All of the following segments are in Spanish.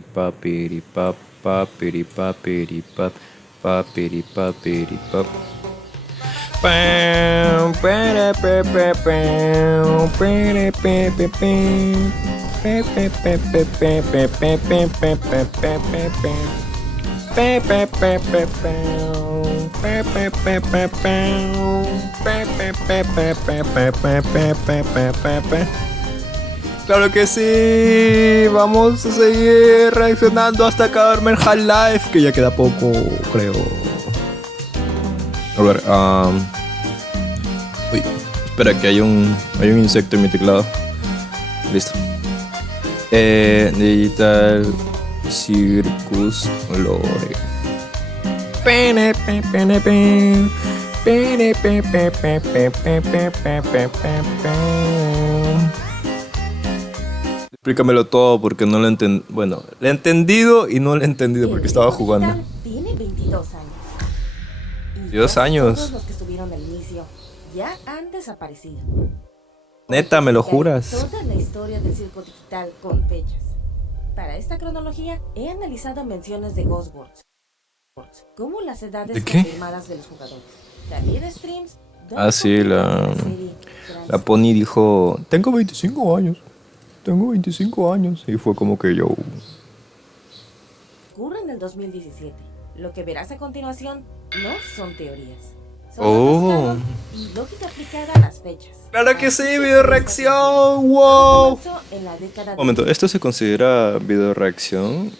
Papiri pap, papiri papiri pap, papiri papiri pap. Pam, pere, pe, pe, pam, pere, pe, pe, pam. Pe, pe, pe, pe, pe, pe, pe, pe, pe, pe, pe, pe, pe. Pe, pe, pe, pe, pam. Pe, pe, pe, pe, pam. Pe, pe, pe, pe, pe, pe, pe, pe, pe, pe, pe, pe. Claro que sí, vamos a seguir reaccionando hasta acabarme el Half-Life, que ya queda poco, creo. A ver, uy, espera que hay un insecto en mi teclado. Listo. Digital Circus Lore. Pene, pe, pene, pe. Pene, pe, pe, pe, pe, pe, pe, pe, pe, pe. Explícamelo todo porque no lo entendí. Bueno, lo he entendido y no lo he entendido porque estaba jugando. Tiene 22 años. Y 22 años. Todos los que estuvieron al inicio ya han desaparecido. Neta, ¿me lo juras? Toda la historia del circo digital con fechas. Para esta cronología he analizado menciones de Ghostworks, como las edades ¿De qué? confirmadas de los jugadores. También streams. Ah, sí, la Pony dijo, tengo 25 años. Tengo 25 años. Y fue como que yo... Ocurre en el 2017. Lo que verás a continuación no son teorías. Son Oh. datos y lógica aplicada a las fechas. ¡Claro que sí! ¡Video reacción! ¡Wow! Comenzó en la década Un momento, ¿esto se considera video reacción?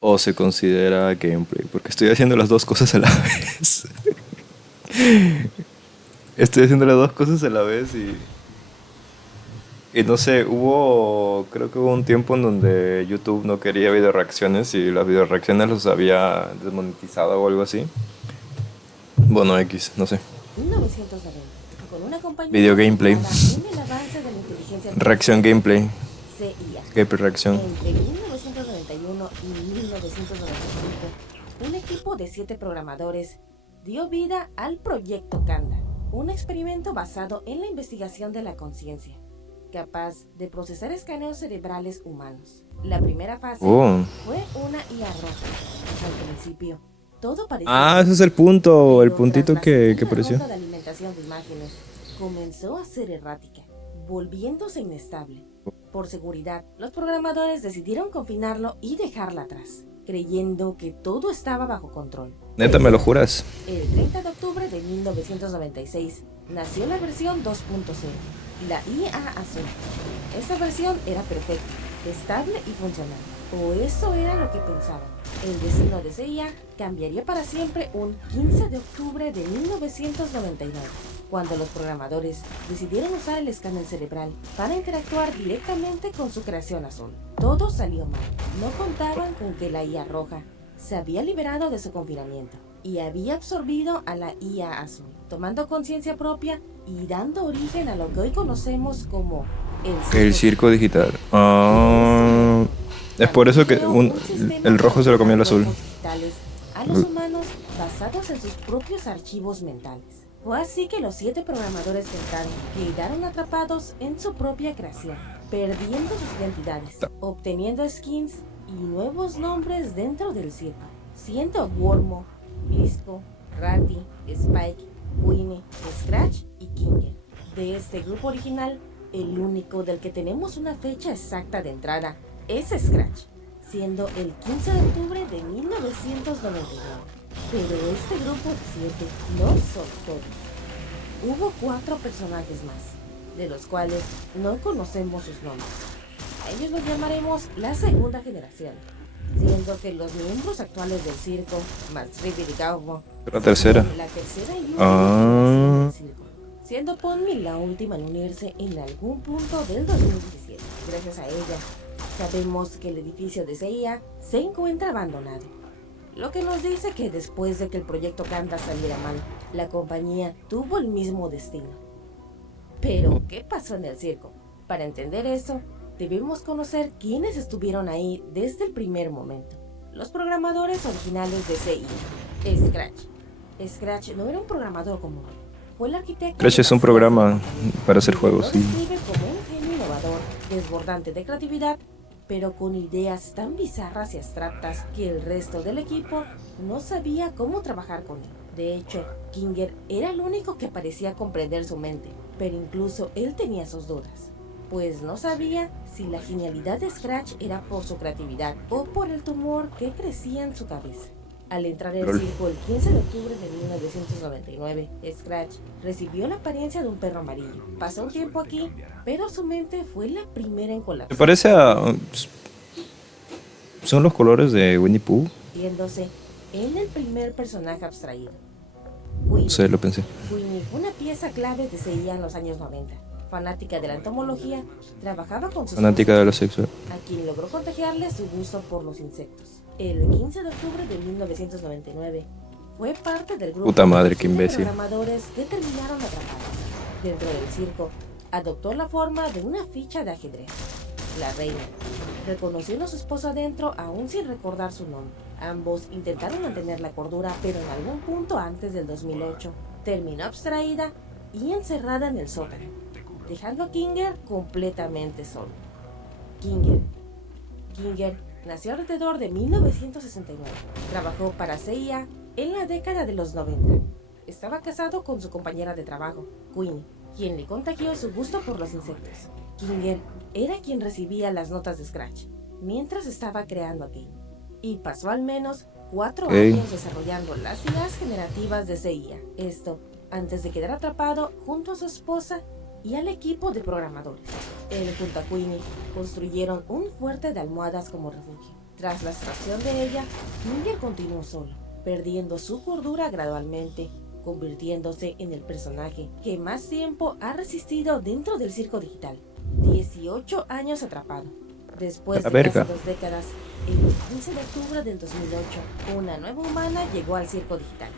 ¿O se considera gameplay? Porque estoy haciendo las dos cosas a la vez. Estoy haciendo las dos cosas a la vez y no sé, creo que hubo un tiempo en donde YouTube no quería video reacciones y las video reacciones los había desmonetizado o algo así. Bueno, X, no sé. 1990, con una compañía Video gameplay. en el avance de la inteligencia Reacción gameplay. CIA. Gameplay reacción. Entre 1991 y 1995, un equipo de 7 programadores dio vida al Proyecto Kanda, un experimento basado en la investigación de la conciencia, capaz de procesar escaneos cerebrales humanos. La primera fase Oh. fue una IA roja. Al principio, todo parecía... Ah, ese es el punto, el Pero puntito tras la que segunda apareció. ronda de alimentación de imágenes comenzó a ser errática, volviéndose inestable. Por seguridad, los programadores decidieron confinarlo y dejarla atrás, creyendo que todo estaba bajo control. Neta, ¿me lo juras? El 30 de octubre de 1996 nació la versión 2.0, la IA Azul. Esta versión era perfecta, estable y funcional, o eso era lo que pensaban. El destino de esa IA cambiaría para siempre un 15 de octubre de 1999, cuando los programadores decidieron usar el escáner cerebral para interactuar directamente con su creación azul. Todo salió mal. No contaban con que la IA roja se había liberado de su confinamiento y había absorbido a la IA azul, tomando conciencia propia y dando origen a lo que hoy conocemos como El circo digital. Ah, es por eso que el rojo se lo comió el azul. Digitales a los humanos basados en sus propios archivos mentales. Fue así que los 7 programadores que entraron quedaron atrapados en su propia creación, perdiendo sus identidades, obteniendo skins y nuevos nombres dentro del circo, siendo Wormo, Visco, Ratty, Spike, Winnie, Scratch y Kinger. De este grupo original, el único del que tenemos una fecha exacta de entrada es Scratch, siendo el 15 de octubre de 1999. Pero este grupo de 7 no son todos. Hubo 4 personajes más, de los cuales no conocemos sus nombres. A ellos los llamaremos la segunda generación, siendo que los miembros actuales del circo, más River y Gaubo, La tercera. la tercera y última Ah. generación del circo, siendo Ponmi la última en unirse en algún punto del 2017. Gracias a ella, sabemos que el edificio de CIA se encuentra abandonado, lo que nos dice que después de que el proyecto Kanda saliera mal, la compañía tuvo el mismo destino. Pero, ¿qué pasó en el circo? Para entender eso, debemos conocer quiénes estuvieron ahí desde el primer momento. Los programadores originales de CIA. Scratch. Scratch no era un programador común. Fue el arquitecto... Crash es un programa para hacer juegos. Lo describe como un genio innovador, desbordante de creatividad pero con ideas tan bizarras y abstractas que el resto del equipo no sabía cómo trabajar con él. De hecho, Kinger era el único que parecía comprender su mente, pero incluso él tenía sus dudas, pues no sabía si la genialidad de Scratch era por su creatividad o por el tumor que crecía en su cabeza. Al entrar al circo el 15 de octubre de 1999, Scratch recibió la apariencia de un perro amarillo. Pasó un tiempo aquí, pero su mente fue la primera en colapsar. Me parece a... Son los colores de Winnie Pooh. Viéndose en el primer personaje abstraído. No sé, lo pensé. Winnie fue una pieza clave de CIA en los años 90. Fanática de la entomología, trabajaba con sus Fanática de lo sexual. a quien logró contagiarle su gusto por los insectos. El 15 de octubre de 1999 fue parte del grupo Puta madre, de qué imbécil. programadores que terminaron atrapados. Dentro del circo, adoptó la forma de una ficha de ajedrez. La reina, reconociendo a su esposo adentro aún sin recordar su nombre. Ambos intentaron mantener la cordura, pero en algún punto antes del 2008 terminó abstraída y encerrada en el sótano, dejando a Kinger completamente solo. Kinger nació alrededor de 1969. Trabajó para CIA en la década de los 90. Estaba casado con su compañera de trabajo, Queenie, quien le contagió su gusto por los insectos. Kinger era quien recibía las notas de Scratch mientras estaba creando a Kane, y pasó al menos 4 años desarrollando las ideas generativas de CIA. Esto antes de quedar atrapado junto a su esposa y al equipo de programadores. Él junto a Queenie construyeron un fuerte de almohadas como refugio. Tras la extracción de ella, Kinger continuó solo, perdiendo su cordura gradualmente, convirtiéndose en el personaje que más tiempo ha resistido dentro del circo digital. 18 años atrapado. Después de casi 2 décadas, el 15 de octubre del 2008, una nueva humana llegó al circo digital.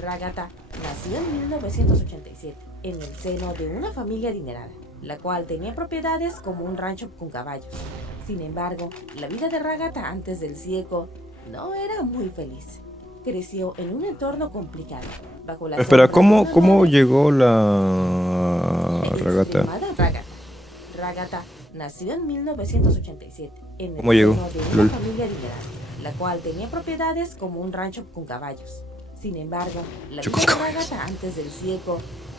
Ragata nació en 1987 en el seno de una familia adinerada, la cual tenía propiedades como un rancho con caballos. Sin embargo, la vida de Ragata antes del circo no era muy feliz. Creció en un entorno complicado. Bajo la Espera, ¿cómo llegó la Ragata? Ragata nació en 1987 en el ¿Cómo llegó? seno de una familia adinerada, la cual tenía propiedades como un rancho con caballos. Sin embargo, la vida de Ragata antes del circo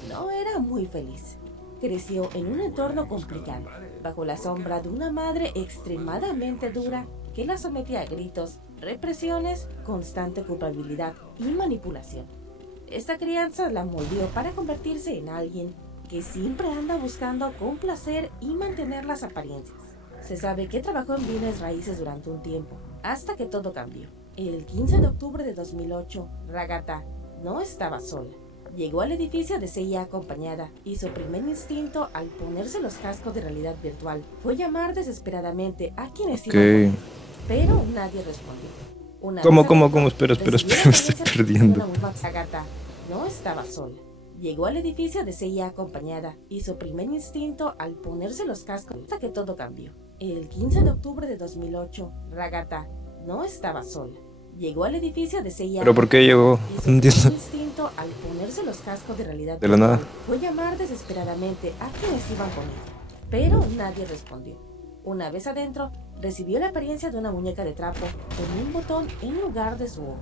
no era muy feliz. Creció en un entorno complicado, bajo la sombra de una madre extremadamente dura que la sometía a gritos, represiones, constante culpabilidad y manipulación. Esta crianza la moldeó para convertirse en alguien que siempre anda buscando complacer y mantener las apariencias. Se sabe que trabajó en bienes raíces durante un tiempo, hasta que todo cambió. El 15 de octubre de 2008, Ragata no estaba sola. Llegó al edificio de CIA acompañada y su primer instinto al ponerse los cascos de realidad virtual fue llamar desesperadamente a quienes iban con él, pero nadie respondió. ¿Cómo? Espera, me estoy perdiendo. Ragata no estaba sola. Llegó al edificio de CIA acompañada y su primer instinto al ponerse los cascos hasta que todo cambió. El 15 de octubre de 2008, Ragata no estaba sola. Llegó al edificio de CIA. ¿Pero por qué llegó? No entiendo. Instinto al ponerse los cascos de realidad de la nada fue llamar desesperadamente a quienes iban con ella, pero nadie respondió. Una vez adentro, recibió la apariencia de una muñeca de trapo con un botón en lugar de su ojo.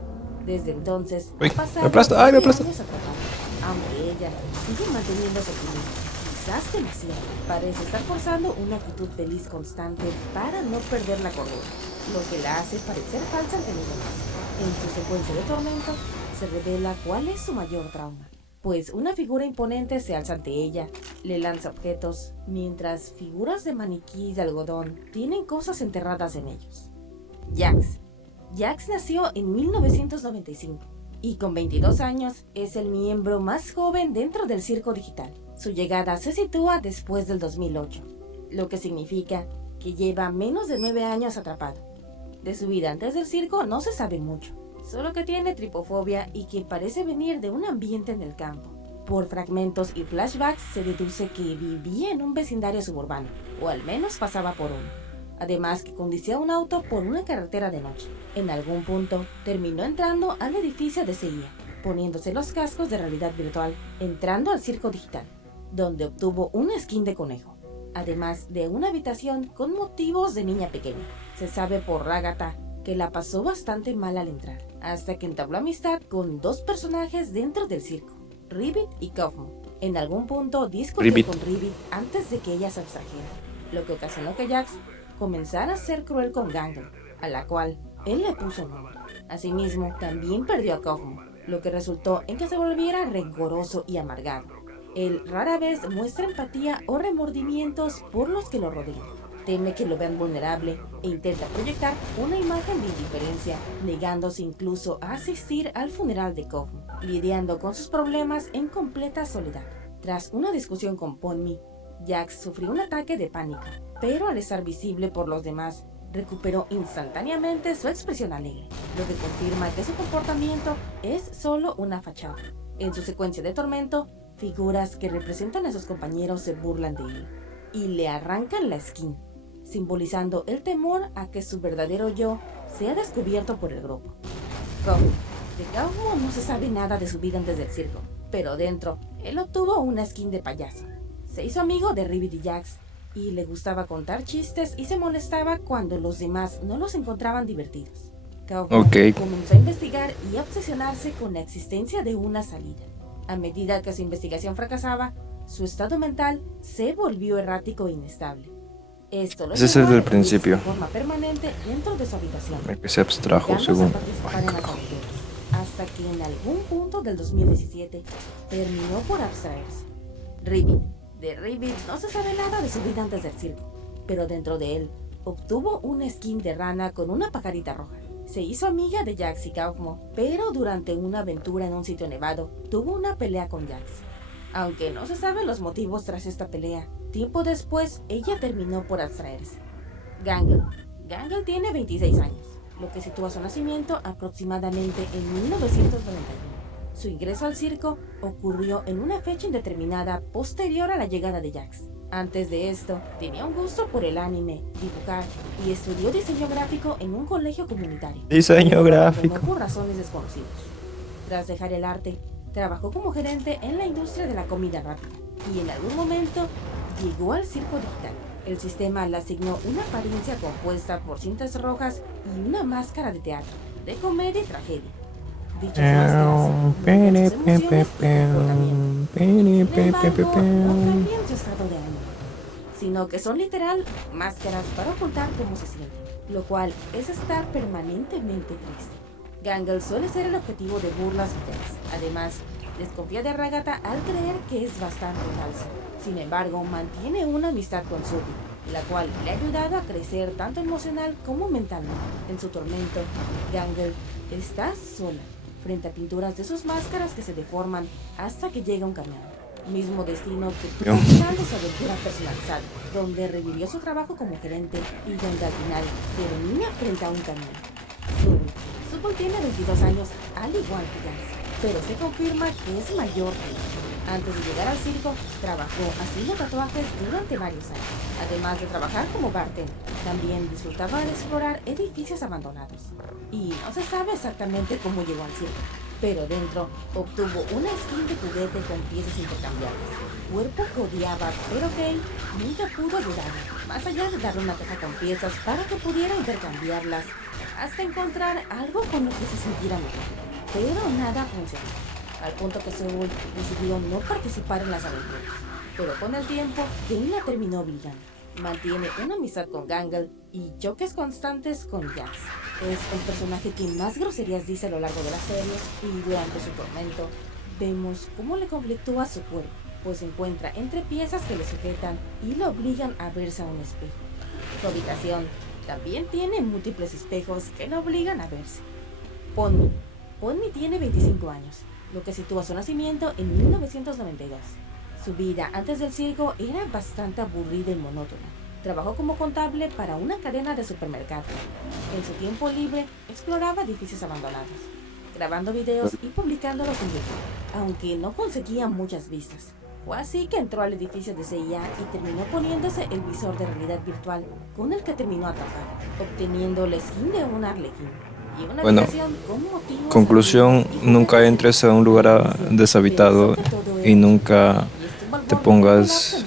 Desde entonces, me aplasta. años atrapada, aunque ella sigue manteniéndose optimista, quizás demasiado. Parece estar forzando una actitud feliz constante para no perder la cordura, lo que la hace parecer falsa ante los demás. En su secuencia de tormento, se revela cuál es su mayor trauma, pues una figura imponente se alza ante ella, le lanza objetos, mientras figuras de maniquí de algodón tienen cosas enterradas en ellos. Jax nació en 1995 y con 22 años es el miembro más joven dentro del circo digital. Su llegada se sitúa después del 2008, lo que significa que lleva menos de 9 años atrapado. De su vida antes del circo no se sabe mucho, solo que tiene tripofobia y que parece venir de un ambiente en el campo. Por fragmentos y flashbacks se deduce que vivía en un vecindario suburbano, o al menos pasaba por uno. Además que conducía un auto por una carretera de noche. En algún punto terminó entrando al edificio de CIA, poniéndose los cascos de realidad virtual, entrando al circo digital, donde obtuvo una skin de conejo. además de una habitación con motivos de niña pequeña. Se sabe por Agatha que la pasó bastante mal al entrar, hasta que entabló amistad con dos personajes dentro del circo, Ribbit y Kaufman. En algún punto discutió con Ribbit antes de que ella se abstrajera, lo que ocasionó que Jax comenzara a ser cruel con Gangle, a la cual él le puso nombre. Asimismo, también perdió a Kaufman, lo que resultó en que se volviera rencoroso y amargado. Él rara vez muestra empatía o remordimientos por los que lo rodean. Teme que lo vean vulnerable e intenta proyectar una imagen de indiferencia, negándose incluso a asistir al funeral de Kaufman, lidiando con sus problemas en completa soledad. Tras una discusión con Ponmi, Jax sufrió un ataque de pánico, pero al estar visible por los demás, recuperó instantáneamente su expresión alegre, lo que confirma que su comportamiento es solo una fachada. En su secuencia de tormento, figuras que representan a sus compañeros se burlan de él y le arrancan la skin, simbolizando el temor a que su verdadero yo sea descubierto por el grupo. De Kaufman no se sabe nada de su vida antes del circo, pero dentro, él obtuvo una skin de payaso. Se hizo amigo de Ribbit y Jax, y le gustaba contar chistes y se molestaba cuando los demás no los encontraban divertidos. Kaufman comenzó a investigar y a obsesionarse con la existencia de una salida. A medida que su investigación fracasaba, su estado mental se volvió errático e inestable. Esto lo Ese es el principio. de forma permanente dentro de su habitación, El que se abstrajo según. hasta que en algún punto del 2017 terminó por abstraerse. Ribbit. De Ribbit no se sabe nada de su vida antes del circo, pero dentro de él obtuvo una skin de rana con una pajarita roja. Se hizo amiga de Jax y Kaufman, pero durante una aventura en un sitio nevado tuvo una pelea con Jax. Aunque no se saben los motivos tras esta pelea, tiempo después ella terminó por abstraerse. Gangle. Gangle tiene 26 años, lo que sitúa su nacimiento aproximadamente en 1991. Su ingreso al circo ocurrió en una fecha indeterminada posterior a la llegada de Jax. Antes de esto, tenía un gusto por el anime, dibujar y estudió diseño gráfico en un colegio comunitario. Diseño gráfico. No por razones desconocidas. Tras dejar el arte, trabajó como gerente en la industria de la comida rápida y en algún momento llegó al circo digital. El sistema le asignó una apariencia compuesta por cintas rojas y una máscara de teatro, de comedia y tragedia. Dichas máscaras cambian su estado de ánimo, sino que son literal máscaras para ocultar cómo se siente, lo cual es estar permanentemente triste. Gangle suele ser el objetivo de burlas y tests. Además, desconfía de Agatha al creer que es bastante falsa. Sin embargo, mantiene una amistad con Subi, la cual le ha ayudado a crecer tanto emocional como mentalmente. En su tormento, Gangle está sola, frente a pinturas de sus máscaras que se deforman hasta que llega un camión. Mismo destino que tuvo al final de su aventura personalizada, donde revivió su trabajo como gerente y donde al final termina frente a un camión. Subi tiene 22 años, al igual que Jax, pero se confirma que es mayor que él. Antes de llegar al circo, trabajó haciendo tatuajes durante varios años. Además de trabajar como bartender, también disfrutaba de explorar edificios abandonados. Y no se sabe exactamente cómo llegó al circo, pero dentro obtuvo una skin de juguete con piezas intercambiables. Cuerpo que odiaba, pero Kay nunca pudo ayudarle, más allá de darle una caja con piezas para que pudiera intercambiarlas, hasta encontrar algo con lo que se sintiera mejor. Pero nada funcionó, al punto que Seúl decidió no participar en las aventuras. Pero con el tiempo, Kane la terminó obligando. Mantiene una amistad con Gangle y choques constantes con Jax. Es el personaje que más groserías dice a lo largo de la serie, y durante su tormento vemos cómo le conflictúa su cuerpo, pues se encuentra entre piezas que le sujetan y lo obligan a verse a un espejo. Su habitación también tiene múltiples espejos que lo obligan a verse. Ponmi tiene 25 años, lo que sitúa su nacimiento en 1992. Su vida antes del circo era bastante aburrida y monótona. Trabajó como contable para una cadena de supermercados. En su tiempo libre, exploraba edificios abandonados, grabando videos y publicándolos en YouTube, aunque no conseguía muchas vistas. Fue así que entró al edificio de CIA y terminó poniéndose el visor de realidad virtual, con el que terminó atrapado, obteniendo la skin de un arlequín. Bueno, conclusión, nunca entres a un lugar deshabitado y nunca te pongas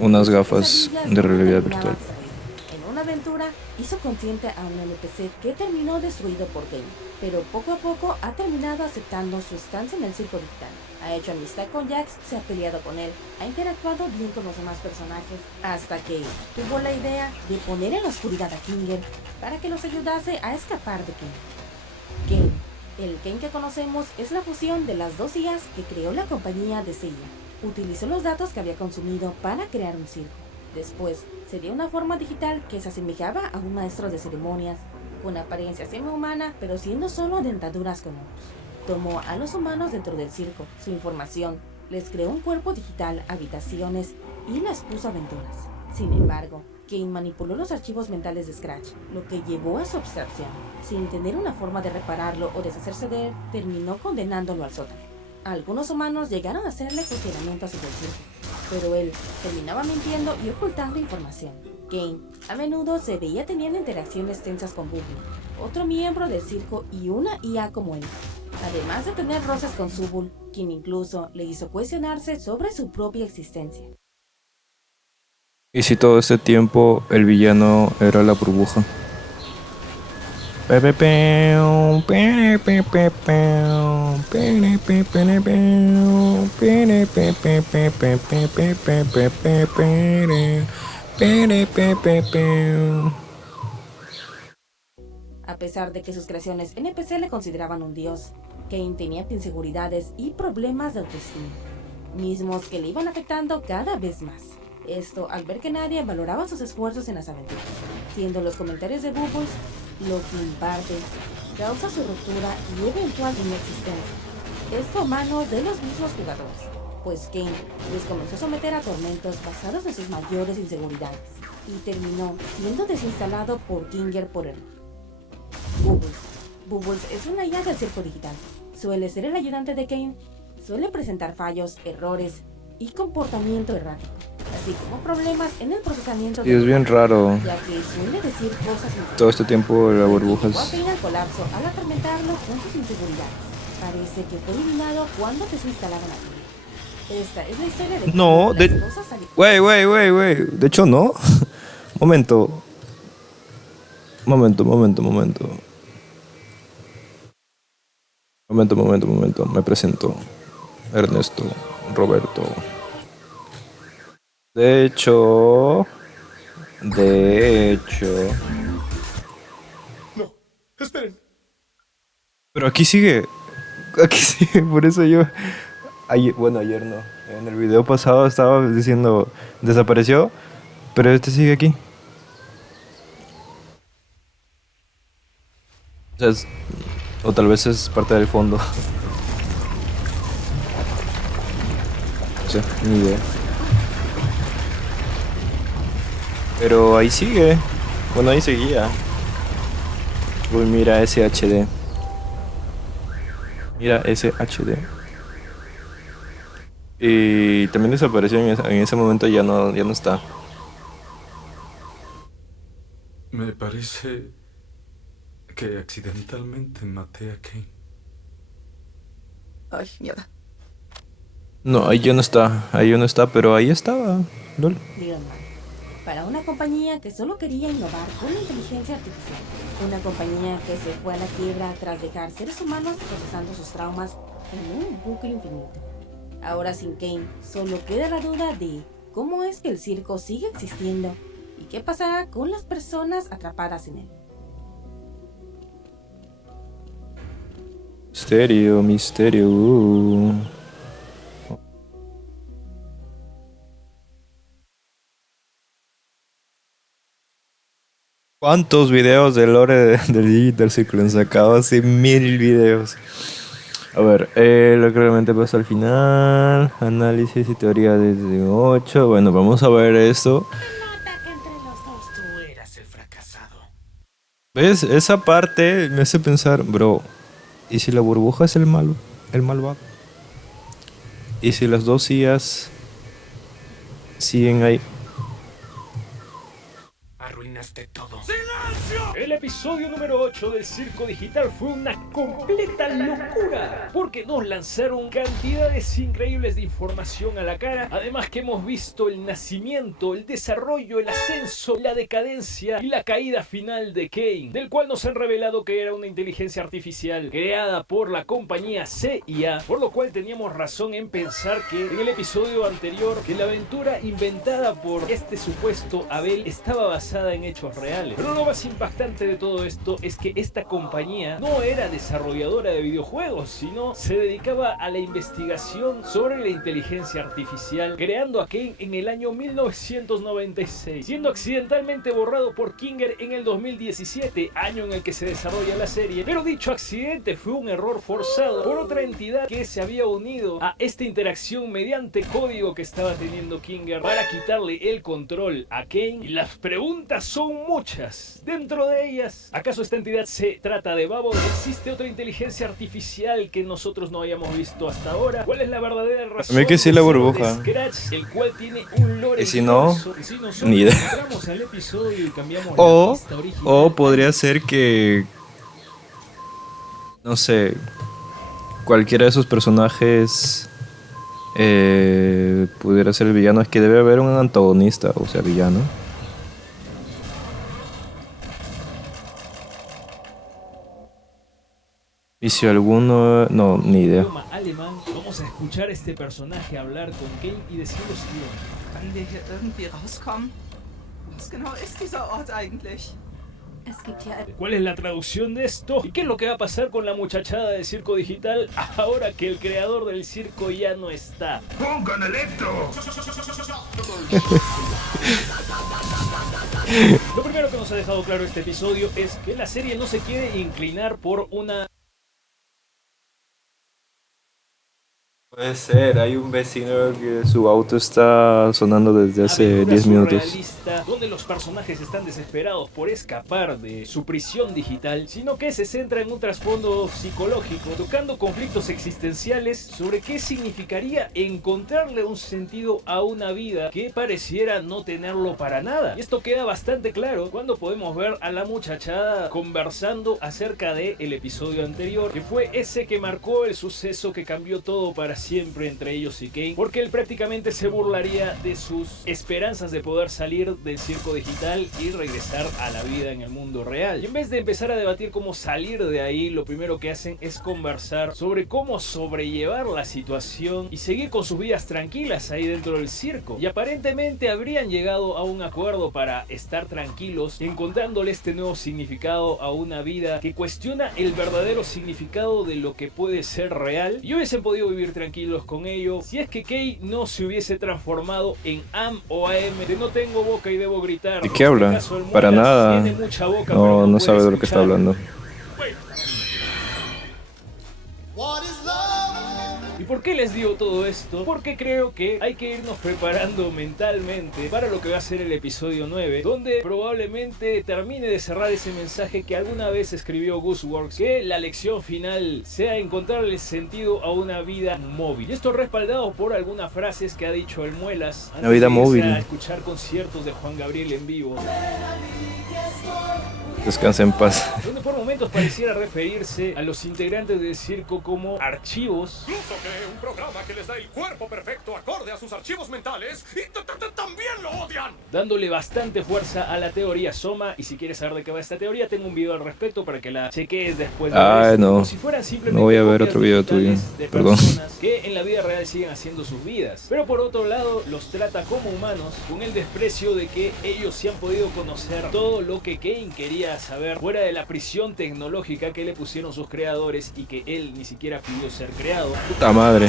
unas Sus gafas pesadillas de no realidad terminaban virtual. de salir. En una aventura, hizo consciente a un NPC que terminó destruido por Kane, pero poco a poco ha terminado aceptando su estancia en el circo digital. Ha hecho amistad con Jax, se ha peleado con él, ha interactuado bien con los demás personajes, hasta que tuvo la idea de poner en la oscuridad a Kinger para que los ayudase a escapar de Kane. Kane. El Kane que conocemos es la fusión de las dos IAs que creó la compañía de Seiya. Utilizó los datos que había consumido para crear un circo. Después, se dio una forma digital que se asemejaba a un maestro de ceremonias, con apariencia semi-humana, pero siendo solo dentaduras con ojos. Tomó a los humanos dentro del circo, su información, les creó un cuerpo digital, habitaciones y les puso aventuras. Sin embargo, Kane manipuló los archivos mentales de Scratch, lo que llevó a su abstracción. Sin tener una forma de repararlo o deshacerse de él, terminó condenándolo al sótano. Algunos humanos llegaron a hacerle cuestionamientos sobre el circo, pero él terminaba mintiendo y ocultando información. Kane a menudo se veía teniendo interacciones tensas con Bubble, otro miembro del circo y una IA como él, además de tener roces con Subul, quien incluso le hizo cuestionarse sobre su propia existencia. ¿Y si todo este tiempo el villano era la burbuja? A pesar de que sus creaciones NPC le consideraban un dios, Kane tenía inseguridades y problemas de autoestima, mismos que le iban afectando cada vez más. Esto al ver que nadie valoraba sus esfuerzos en las aventuras, siendo los comentarios de Bubbles lo que en parte causa su ruptura y eventual inexistencia. Esto a manos de los mismos jugadores, pues Kane les comenzó a someter a tormentos basados en sus mayores inseguridades y terminó siendo desinstalado por Kinger por error. Bubbles. Bubbles es una IA del circo digital. Suele ser el ayudante de Kane, suele presentar fallos, errores y comportamiento errático, así como problemas en el procesamiento Y es bien raro. ya que suele decir cosas Todo este tiempo la burbuja Llevó a es... Kane al colapso al atormentarlo con sus inseguridades. Parece que fue eliminado cuando desinstalaron a Kane. Esta es la historia de No, cómo las de... cosas salieron. Wey. De hecho, no. Momento. Me presento. Ernesto. Roberto. De hecho... No, esperen. Pero aquí sigue. Por eso yo... ayer no. En el video pasado estaba diciendo... Desapareció. Pero este sigue aquí. O sea, o tal vez es parte del fondo. No sé, ni idea. Pero ahí sigue. Bueno, ahí seguía. Uy, mira ese HD. Mira ese HD. Y también desapareció en ese momento, ya no está. Me parece que accidentalmente maté a Kane. Ay, mierda. No, ahí ya no está, pero ahí estaba. Lol. Leon Mann. Para una compañía que solo quería innovar con la inteligencia artificial. Una compañía que se fue a la quiebra tras dejar seres humanos procesando sus traumas en un bucle infinito. Ahora sin Kane, solo queda la duda de cómo es que el circo sigue existiendo y qué pasará con las personas atrapadas en él. Misterio. ¿Cuántos videos de lore del Digital Circle han sacado? Hace 1000 videos. A ver, lo que realmente pasa al final. Análisis y teoría desde 8. Bueno, vamos a ver esto. Nota que entre los dos tú eras el fracasado. ¿Ves? Esa parte me hace pensar, bro, ¿y si la burbuja es el malvado? ¿Y si las dos IAs siguen ahí? arruinaste todo. El episodio número 8 del Circo Digital fue una completa locura, porque nos lanzaron cantidades increíbles de información a la cara, además que hemos visto el nacimiento, el desarrollo, el ascenso, la decadencia y la caída final de Kane, del cual nos han revelado que era una inteligencia artificial creada por la compañía CIA, por lo cual teníamos razón en pensar que en el episodio anterior que la aventura inventada por este supuesto Abel estaba basada en hechos reales. Pero lo más impactante de todo esto es que esta compañía no era desarrolladora de videojuegos, sino se dedicaba a la investigación sobre la inteligencia artificial, creando a Kane en el año 1996, siendo accidentalmente borrado por Kinger en el 2017, año en el que se desarrolla la serie. Pero dicho accidente fue un error forzado por otra entidad que se había unido a esta interacción mediante código que estaba teniendo Kinger para quitarle el control a Kane. Y las preguntas son muchas. Dentro de ellas, ¿acaso esta entidad se trata de Babel? ¿Existe otra inteligencia artificial que nosotros no hayamos visto hasta ahora? ¿Cuál es la verdadera razón? A mí que sí la burbuja. De Scratch, el cual tiene un lore Y si no, inmenso. Y si nosotros ni idea. entramos al episodio y cambiamos la pista original, O podría ser que, no sé, cualquiera de esos personajes pudiera ser el villano. Es que debe haber un antagonista, o sea, villano. Y si alguno... No, ni idea. idioma alemán, vamos a escuchar a este personaje hablar con Kane y decir lo siguiente. Können wir hier irgendwie rauskommen? Was genau ist dieser Ort eigentlich? Es gibt hier ¿Cuál es la traducción de esto? ¿Y qué es lo que va a pasar con la muchachada del circo digital ahora que el creador del circo ya no está? ¡Pongan electro! Lo primero que nos ha dejado claro este episodio es que la serie no se quiere inclinar por una... Puede ser, hay un vecino que su auto está sonando desde hace aventura 10 minutos. surrealista, donde los personajes están desesperados por escapar de su prisión digital, sino que se centra en un trasfondo psicológico, tocando conflictos existenciales sobre qué significaría encontrarle un sentido a una vida que pareciera no tenerlo para nada. Y esto queda bastante claro cuando podemos ver a la muchachada conversando acerca del episodio anterior, que fue ese que marcó el suceso que cambió todo para siempre entre ellos y Kane, porque él prácticamente se burlaría de sus esperanzas de poder salir del circo digital y regresar a la vida en el mundo real. Y en vez de empezar a debatir cómo salir de ahí, lo primero que hacen es conversar sobre cómo sobrellevar la situación y seguir con sus vidas tranquilas ahí dentro del circo. Y aparentemente habrían llegado a un acuerdo para estar tranquilos, encontrándole este nuevo significado a una vida que cuestiona el verdadero significado de lo que puede ser real, y hubiesen podido vivir tranquilos con ello si es que Kane no se hubiese transformado en AM o AM de no tengo boca y debo gritar. ¿De qué habla? En este caso, el Para Muelas nada. tiene mucha boca, pero No puede sabe de lo que está escuchar. hablando. ¿Y por qué les digo todo esto? Porque creo que hay que irnos preparando mentalmente para lo que va a ser el episodio 9, donde probablemente termine de cerrar ese mensaje que alguna vez escribió Gooseworks, que la lección final sea encontrarle sentido a una vida móvil. Y esto respaldado por algunas frases que ha dicho el Muelas antes Una vida de irse móvil. a escuchar conciertos de Juan Gabriel en vivo, Descansa en paz. donde por momentos pareciera referirse a los integrantes del circo como archivos. Incluso creé un programa que les da el cuerpo perfecto acorde a sus archivos mentales y también lo odian. Dándole bastante fuerza a la teoría Soma. Y si quieres saber de qué va esta teoría, tengo un video al respecto para que la cheques después de Ay, esto. no. Como si fueran simplemente No voy a ver copias otro video tuyo. digitales de Perdón. personas que en la vida real siguen haciendo sus vidas. Pero por otro lado, los trata como humanos, con el desprecio de que ellos sí han podido conocer todo lo que Kane quería saber fuera de la prisión tecnológica que le pusieron sus creadores y que él ni siquiera pidió ser creado. Puta madre.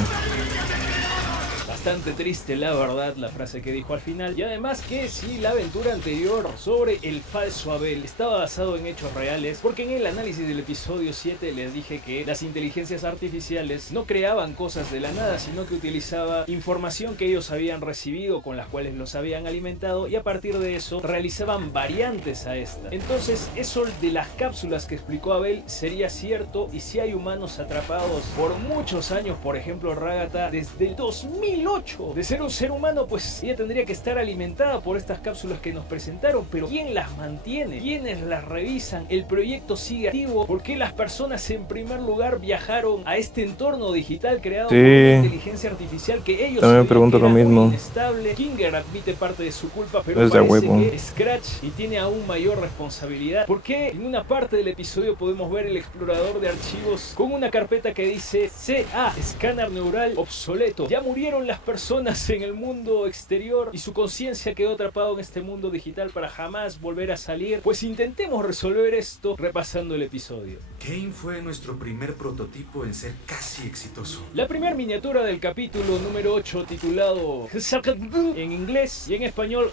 Bastante triste, la verdad, la frase que dijo al final. Y además que si la aventura anterior sobre el falso Abel estaba basado en hechos reales, porque en el análisis del episodio 7 les dije que las inteligencias artificiales no creaban cosas de la nada, sino que utilizaba información que ellos habían recibido, con las cuales los habían alimentado, y a partir de eso realizaban variantes a esta. Entonces eso de las cápsulas que explicó Abel sería cierto, y si hay humanos atrapados por muchos años, por ejemplo Ragata desde el 2008 8. De ser un ser humano, pues ella tendría que estar alimentada por estas cápsulas que nos presentaron, pero ¿quién las mantiene? ¿Quiénes las revisan? ¿El proyecto sigue activo? ¿Por qué las personas en primer lugar viajaron a este entorno digital creado por una inteligencia artificial que ellos también me pregunto lo mismo? Inestable? Kinger admite parte de su culpa, pero Es de parece huevo. que Scratch y tiene aún mayor responsabilidad. ¿Por qué? En una parte del episodio podemos ver el explorador de archivos con una carpeta que dice CA, escáner neural obsoleto. Ya murieron las personas en el mundo exterior y su conciencia quedó atrapado en este mundo digital para jamás volver a salir. Pues intentemos resolver esto repasando el episodio. Kane fue nuestro primer prototipo en ser casi exitoso. La primera miniatura del capítulo número 8, titulado en inglés y en español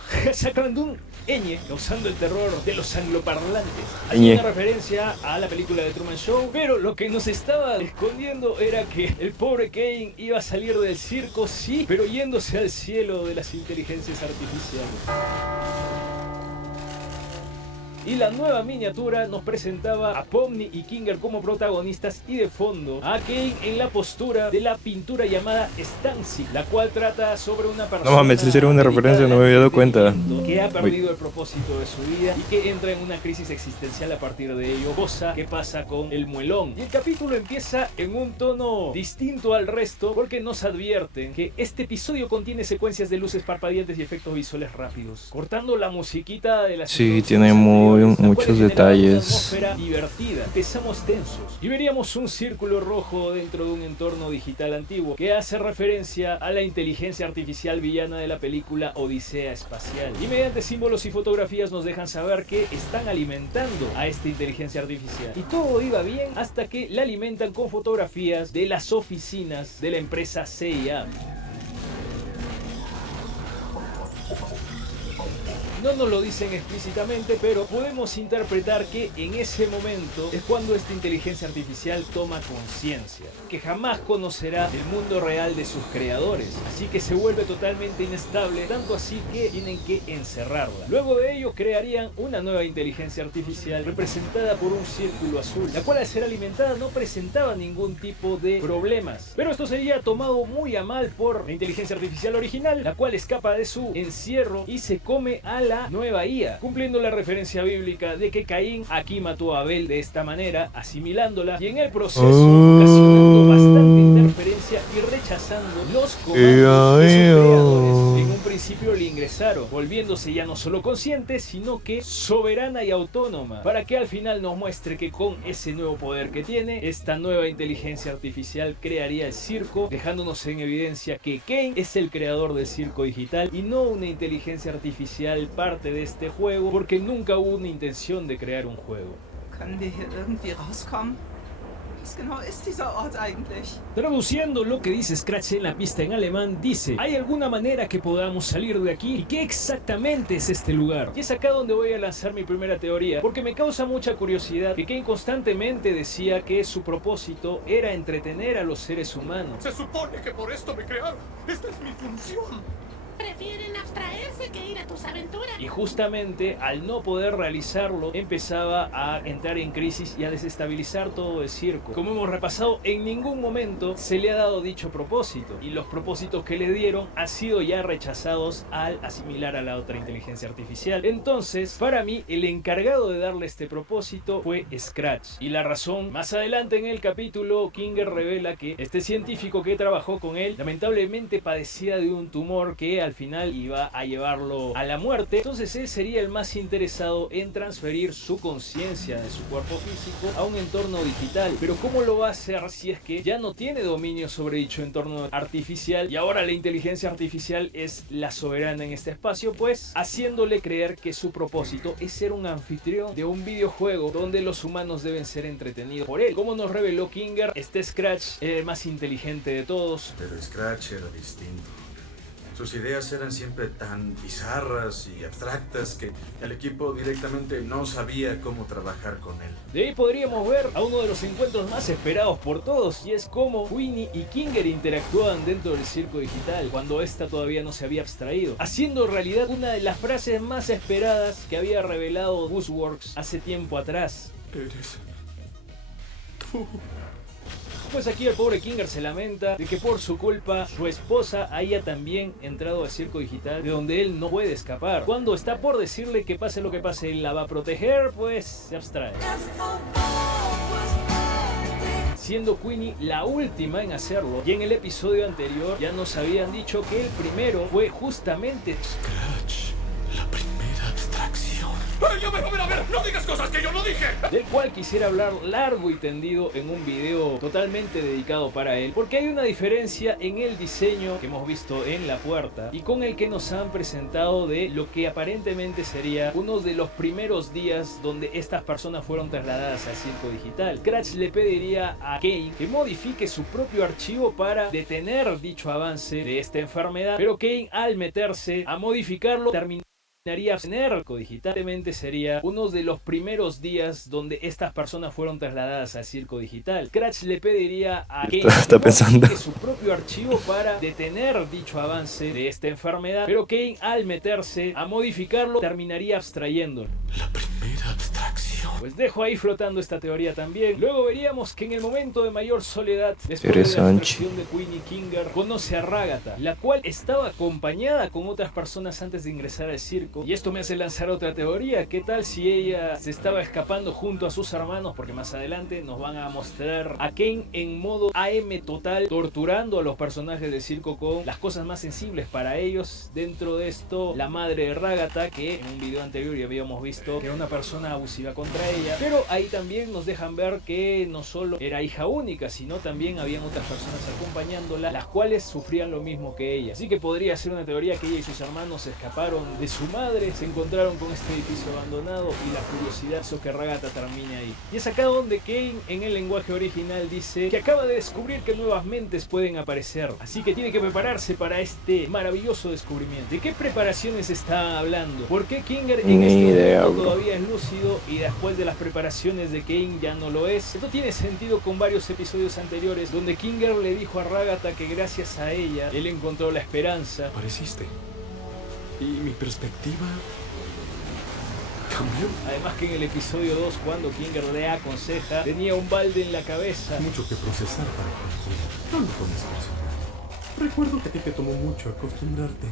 Ñ, causando el terror de los angloparlantes. Hay una referencia a la película de Truman Show, pero lo que nos estaba escondiendo era que el pobre Kane iba a salir del circo, sí, pero yéndose al cielo de las inteligencias artificiales. Y la nueva miniatura nos presentaba a Pomni y Kinger como protagonistas y de fondo a Kane en la postura de la pintura llamada Stancy, la cual trata sobre una persona... No mames, hicieron una referencia, no me había dado cuenta. Que ha perdido el propósito de su vida y que entra en una crisis existencial a partir de ello, cosa que pasa con el muelón. Y el capítulo empieza en un tono distinto al resto porque nos advierten que este episodio contiene secuencias de luces parpadeantes y efectos visuales rápidos, cortando la musiquita de la... Sí, tiene muchos detalles. Una atmósfera divertida. Empezamos tensos y veríamos un círculo rojo dentro de un entorno digital antiguo que hace referencia a la inteligencia artificial villana de la película Odisea Espacial. Y mediante símbolos y fotografías nos dejan saber que están alimentando a esta inteligencia artificial. Y todo iba bien hasta que la alimentan con fotografías de las oficinas de la empresa CIA. No nos lo dicen explícitamente, pero podemos interpretar que en ese momento es cuando esta inteligencia artificial toma conciencia, que jamás conocerá el mundo real de sus creadores, así que se vuelve totalmente inestable, tanto así que tienen que encerrarla. Luego de ello crearían una nueva inteligencia artificial representada por un círculo azul, la cual al ser alimentada no presentaba ningún tipo de problemas, pero esto sería tomado muy a mal por la inteligencia artificial original, la cual escapa de su encierro y se come a la nueva IA, cumpliendo la referencia bíblica de que Caín aquí mató a Abel de esta manera, asimilándola y en el proceso ocasionando bastante interferencia y rechazando los comandos de sus creadores. En un principio le ingresaron, volviéndose ya no solo consciente, sino que soberana y autónoma, para que al final nos muestre que con ese nuevo poder que tiene, esta nueva inteligencia artificial crearía el circo, dejándonos en evidencia que Kane es el creador del circo digital y no una inteligencia artificial parte de este juego, porque nunca hubo una intención de crear un juego. Können wir hier irgendwie rauskommen? Was genau ist dieser Ort eigentlich? Traduciendo lo que dice Scratch en la pista en alemán, dice: ¿hay alguna manera que podamos salir de aquí? ¿Y qué exactamente es este lugar? Y es acá donde voy a lanzar mi primera teoría, porque me causa mucha curiosidad que Kane constantemente decía que su propósito era entretener a los seres humanos. Se supone que por esto me crearon. Esta es mi función. Prefieren abstraerse que ir a tus aventuras. Y justamente al no poder realizarlo empezaba a entrar en crisis y a desestabilizar todo el circo. Como hemos repasado, en ningún momento se le ha dado dicho propósito y los propósitos que le dieron han sido ya rechazados al asimilar a la otra inteligencia artificial. Entonces, para mí, el encargado de darle este propósito fue Scratch. Y la razón, más adelante en el capítulo, Kinger revela que este científico que trabajó con él lamentablemente padecía de un tumor que al final iba a llevarlo a la muerte. Entonces él sería el más interesado en transferir su conciencia de su cuerpo físico a un entorno digital. Pero ¿cómo lo va a hacer si es que ya no tiene dominio sobre dicho entorno artificial y ahora la inteligencia artificial es la soberana en este espacio? Pues haciéndole creer que su propósito es ser un anfitrión de un videojuego donde los humanos deben ser entretenidos por él. Como nos reveló Kinger, este Scratch era el más inteligente de todos. Pero Scratch era distinto. Sus ideas eran siempre tan bizarras y abstractas que el equipo directamente no sabía cómo trabajar con él. De ahí podríamos ver a uno de los encuentros más esperados por todos, y es cómo Winnie y Kinger interactúan dentro del circo digital, cuando esta todavía no se había abstraído, haciendo realidad una de las frases más esperadas que había revelado Buzzworks hace tiempo atrás. Eres tú. Pues aquí el pobre Kinger se lamenta de que por su culpa su esposa haya también entrado al circo digital, de donde él no puede escapar. Cuando está por decirle que pase lo que pase, él la va a proteger, pues se abstrae. Siendo Queenie la última en hacerlo, y en el episodio anterior ya nos habían dicho que el primero fue justamente Scratch, la primera abstracción. ¡Ay, a ver! ¡No digas cosas que yo no dije! del cual quisiera hablar largo y tendido en un video totalmente dedicado para él, porque hay una diferencia en el diseño que hemos visto en la puerta y con el que nos han presentado de lo que aparentemente sería uno de los primeros días donde estas personas fueron trasladadas al circo digital. Scratch le pediría a Kane que modifique su propio archivo para detener dicho avance de esta enfermedad, pero Kane, al meterse a modificarlo, terminaría digitalmente sería uno de los primeros días donde estas personas fueron trasladadas al circo digital. Scratch le pediría a Kane Está pensando. que su propio archivo para detener dicho avance de esta enfermedad, pero Kane, al meterse a modificarlo, terminaría abstrayéndolo. La primera abstracción. Pues dejo ahí flotando esta teoría también. Luego veríamos que en el momento de mayor soledad, después de la Interesante. extracción de Queenie, Kinger conoce a Ragata, la cual estaba acompañada con otras personas antes de ingresar al circo. Y esto me hace lanzar otra teoría. ¿Qué tal si ella se estaba escapando junto a sus hermanos? Porque más adelante nos van a mostrar a Kane en modo AM total, torturando a los personajes del circo con las cosas más sensibles para ellos. Dentro de esto, la madre de Ragata, que en un video anterior ya habíamos visto que era una persona abusiva contra ella. Pero ahí también nos dejan ver que no solo era hija única, sino también habían otras personas acompañándola, las cuales sufrían lo mismo que ella. Así que podría ser una teoría que ella y sus hermanos se escaparon de su madre, se encontraron con este edificio abandonado y la curiosidad hizo que Ragata termine ahí. Y es acá donde Kane, en el lenguaje original, dice que acaba de descubrir que nuevas mentes pueden aparecer, así que tiene que prepararse para este maravilloso descubrimiento. ¿De qué preparaciones está hablando? ¿Por qué Kinger en Ni este idea, momento bro. todavía es lúcido y después de las preparaciones de Kane ya no lo es? Esto tiene sentido con varios episodios anteriores donde Kinger le dijo a Ragata que gracias a ella él encontró la esperanza. Apareciste. Y mi perspectiva cambió. Además que en el episodio 2, cuando Kinger le aconseja, tenía un balde en la cabeza. Mucho que procesar para cualquiera. No lo tomes personal. Recuerdo que a ti te tomó mucho acostumbrarte.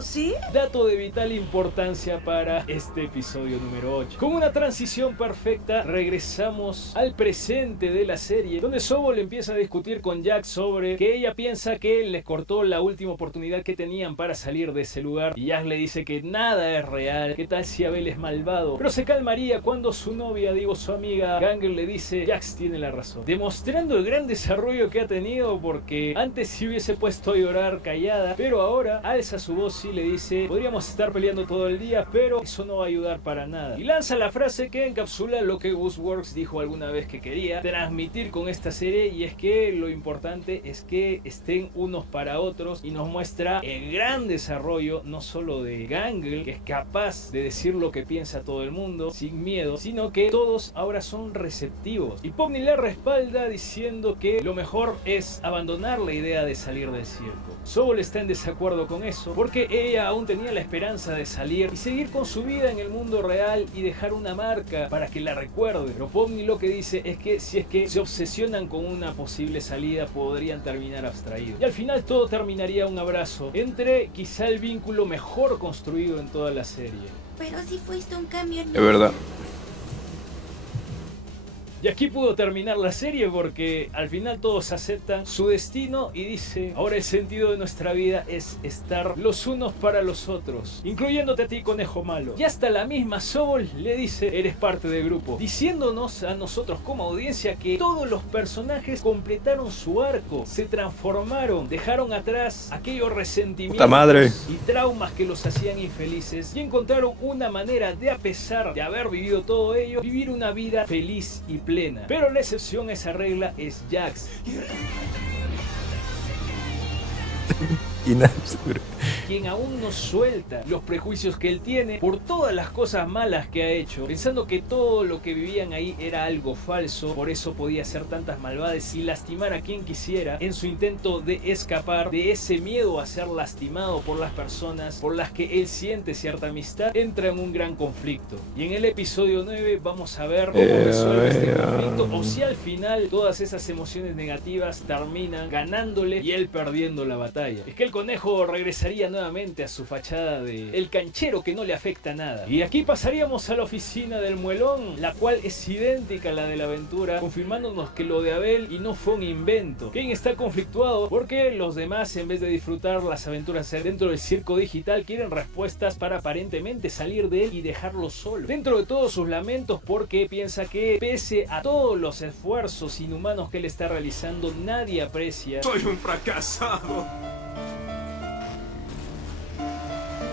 ¿Sí? Dato de vital importancia para este episodio número 8. Con una transición perfecta, regresamos al presente de la serie, donde Sobol empieza a discutir con Jack sobre que ella piensa que él les cortó la última oportunidad que tenían para salir de ese lugar. Y Jack le dice que nada es real, que tal si Abel es malvado. Pero se calmaría cuando su novia, su amiga Gangrel, le dice: Jax tiene la razón. Demostrando el gran desarrollo que ha tenido, porque antes sí hubiese puesto a llorar callada, pero ahora alza su voz y le dice: podríamos estar peleando todo el día, pero eso no va a ayudar para nada. Y lanza la frase que encapsula lo que Gus Works dijo alguna vez que quería transmitir con esta serie, y es que lo importante es que estén unos para otros, y nos muestra el gran desarrollo no solo de Gangrel, que es capaz de decir lo que piensa todo el mundo sin miedo, sino que todos ahora son receptivos. Y Pomni le respalda diciendo que lo mejor es abandonar la idea de salir del circo. Sobol está en desacuerdo con eso, porque ella aún tenía la esperanza de salir y seguir con su vida en el mundo real y dejar una marca para que la recuerde. Pero Pomni lo que dice es que si es que se obsesionan con una posible salida, podrían terminar abstraídos. Y al final todo terminaría un abrazo entre quizá el vínculo mejor construido en toda la serie. Pero si fuiste un cambio en Es verdad. Y aquí pudo terminar la serie, porque al final todos aceptan su destino y dice: ahora el sentido de nuestra vida es estar los unos para los otros, incluyéndote a ti, conejo malo. Y hasta la misma Sobol le dice: eres parte del grupo, diciéndonos a nosotros como audiencia que todos los personajes completaron su arco, se transformaron, dejaron atrás aquellos resentimientos ¡Puta madre! y traumas que los hacían infelices, y encontraron una manera de, a pesar de haber vivido todo ello, vivir una vida feliz y plena. Pero la excepción a esa regla es Jax. máquina. Quien aún no suelta los prejuicios que él tiene por todas las cosas malas que ha hecho, pensando que todo lo que vivían ahí era algo falso, por eso podía hacer tantas maldades y lastimar a quien quisiera en su intento de escapar de ese miedo a ser lastimado por las personas por las que él siente cierta amistad. Entra en un gran conflicto, y en el episodio 9 vamos a ver cómo resuelve este conflicto, o si al final todas esas emociones negativas terminan ganándole y él perdiendo la batalla. Es que el conejo regresaría nuevamente a su fachada de el canchero que no le afecta nada, y aquí pasaríamos a la oficina del muelón, la cual es idéntica a la de la aventura, confirmándonos que lo de Abel y no fue un invento. Kane está conflictuado porque los demás, en vez de disfrutar las aventuras dentro del circo digital, quieren respuestas para aparentemente salir de él y dejarlo solo. Dentro de todos sus lamentos, porque piensa que pese a todos los esfuerzos inhumanos que él está realizando, nadie aprecia. Soy un fracasado.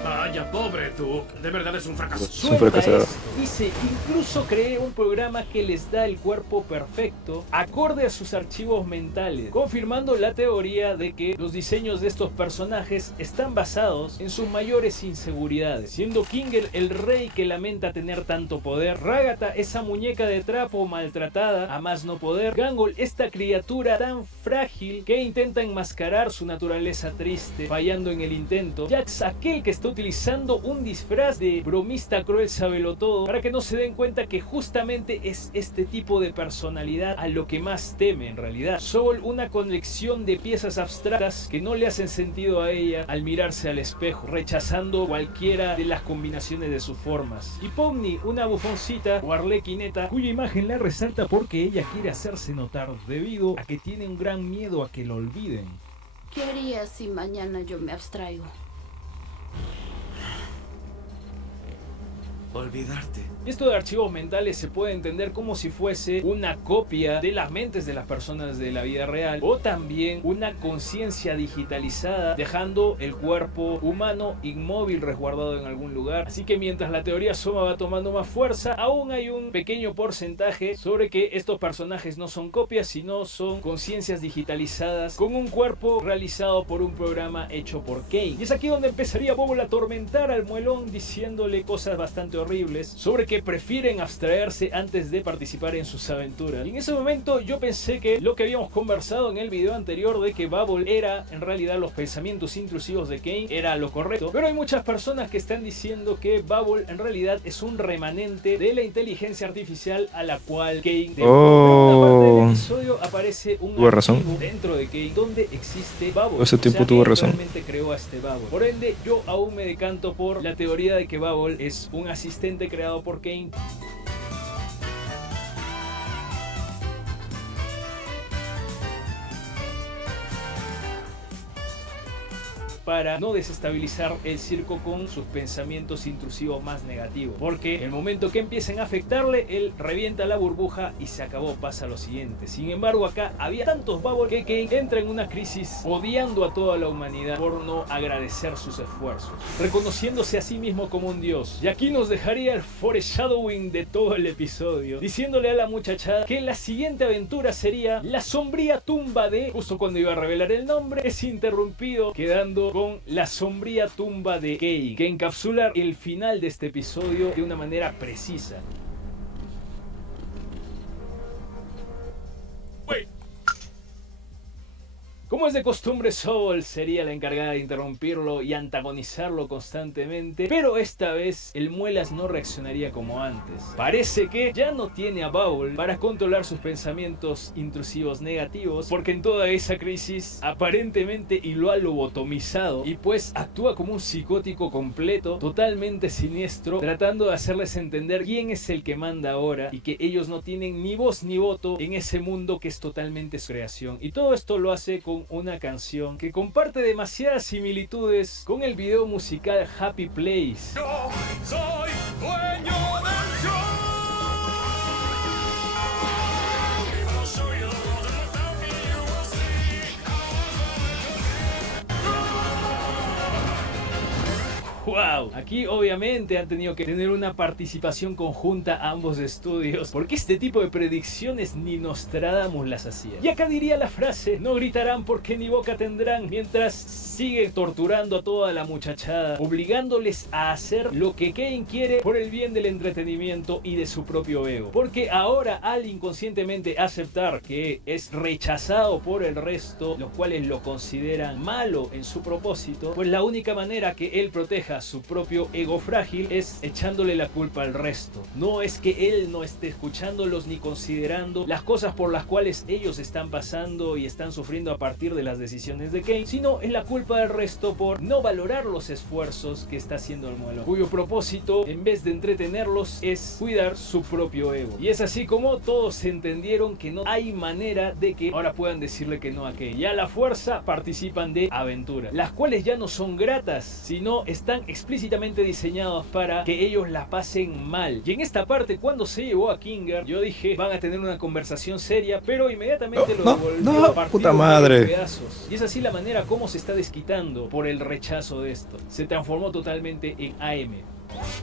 Vaya, pobre Duke. De verdad es un fracaso. Es un fracasador. Dice, incluso creé un programa que les da el cuerpo perfecto acorde a sus archivos mentales, confirmando la teoría de que los diseños de estos personajes están basados en sus mayores inseguridades, siendo Kinger el rey que lamenta tener tanto poder, Ragata esa muñeca de trapo maltratada a más no poder, Gangol esta criatura tan frágil que intenta enmascarar su naturaleza triste, fallando en el intento, Jax aquel que está utilizando un disfraz de bromista cruel sabelotodo para que no se den cuenta que justamente es este tipo de personalidad a lo que más teme en realidad. Soul una colección de piezas abstractas que no le hacen sentido a ella al mirarse al espejo, rechazando cualquiera de las combinaciones de sus formas. Y Pomni una bufoncita o arlequineta cuya imagen la resalta porque ella quiere hacerse notar debido a que tiene un gran miedo a que lo olviden. ¿Qué harías si mañana yo me abstraigo? Olvidarte. Esto de archivos mentales se puede entender como si fuese una copia de las mentes de las personas de la vida real, o también una conciencia digitalizada dejando el cuerpo humano inmóvil resguardado en algún lugar. Así que mientras la teoría Soma va tomando más fuerza, aún hay un pequeño porcentaje sobre que estos personajes no son copias, sino son conciencias digitalizadas con un cuerpo realizado por un programa hecho por Kane. Y es aquí donde empezaría Bobble a atormentar al muelón diciéndole cosas bastante horribles sobre que prefieren abstraerse antes de participar en sus aventuras. Y en ese momento yo pensé que lo que habíamos conversado en el video anterior de que Bubble era en realidad los pensamientos intrusivos de Kane era lo correcto, pero hay muchas personas que están diciendo que Bubble en realidad es un remanente de la inteligencia artificial a la cual Kane en una parte del episodio aparece un tuvo razón dentro de Kane donde existe Bubble. Todo ese tiempo tuvo razón. Realmente creó a este Bubble. Por ende yo aún me decanto por la teoría de que Bubble es un asistente creado por Kane. Para no desestabilizar el circo con sus pensamientos intrusivos más negativos, porque en el momento que empiecen a afectarle, él revienta la burbuja y se acabó, pasa lo siguiente. Sin embargo, acá había tantos Bubble que Kane entra en una crisis odiando a toda la humanidad por no agradecer sus esfuerzos, reconociéndose a sí mismo como un dios. Y aquí nos dejaría el foreshadowing de todo el episodio, diciéndole a la muchachada que la siguiente aventura sería la sombría tumba de... Justo cuando iba a revelar el nombre, es interrumpido quedando con la sombría tumba de Kane, que encapsula el final de este episodio de una manera precisa. Como es de costumbre, Sobol sería la encargada de interrumpirlo y antagonizarlo constantemente, pero esta vez el Muelas no reaccionaría como antes. Parece que ya no tiene a Bubble para controlar sus pensamientos intrusivos negativos, porque en toda esa crisis aparentemente y lo ha lobotomizado y pues actúa como un psicótico completo, totalmente siniestro, tratando de hacerles entender quién es el que manda ahora y que ellos no tienen ni voz ni voto en ese mundo que es totalmente su creación. Y todo esto lo hace con una canción que comparte demasiadas similitudes con el video musical Happy Place. Yo soy dueño del show. I'll show you the world and without me you will see. ¡Wow! Aquí obviamente han tenido que tener una participación conjunta ambos estudios, porque este tipo de predicciones ni Nostradamus las hacía. Y acá diría la frase: no gritarán porque ni boca tendrán, mientras sigue torturando a toda la muchachada, obligándoles a hacer lo que Kane quiere por el bien del entretenimiento y de su propio ego. Porque ahora, al inconscientemente aceptar que es rechazado por el resto, los cuales lo consideran malo en su propósito, pues la única manera que él proteja su propio ego frágil es echándole la culpa al resto. No es que él no esté escuchándolos ni considerando las cosas por las cuales ellos están pasando y están sufriendo a partir de las decisiones de Kane, sino es la culpa del resto por no valorar los esfuerzos que está haciendo el malo, cuyo propósito, en vez de entretenerlos, es cuidar su propio ego. Y es así como todos entendieron que no hay manera de que ahora puedan decirle que no a Kane. Y a la fuerza participan de aventuras, las cuales ya no son gratas, sino están explícitamente diseñadas para que ellos la pasen mal. Y en esta parte, cuando se llevó a Kinger, yo dije, van a tener una conversación seria, pero inmediatamente lo devolvió a partir puta de madre. pedazos. Y es así la manera como se está desquitando por el rechazo de esto. Se transformó totalmente en AM.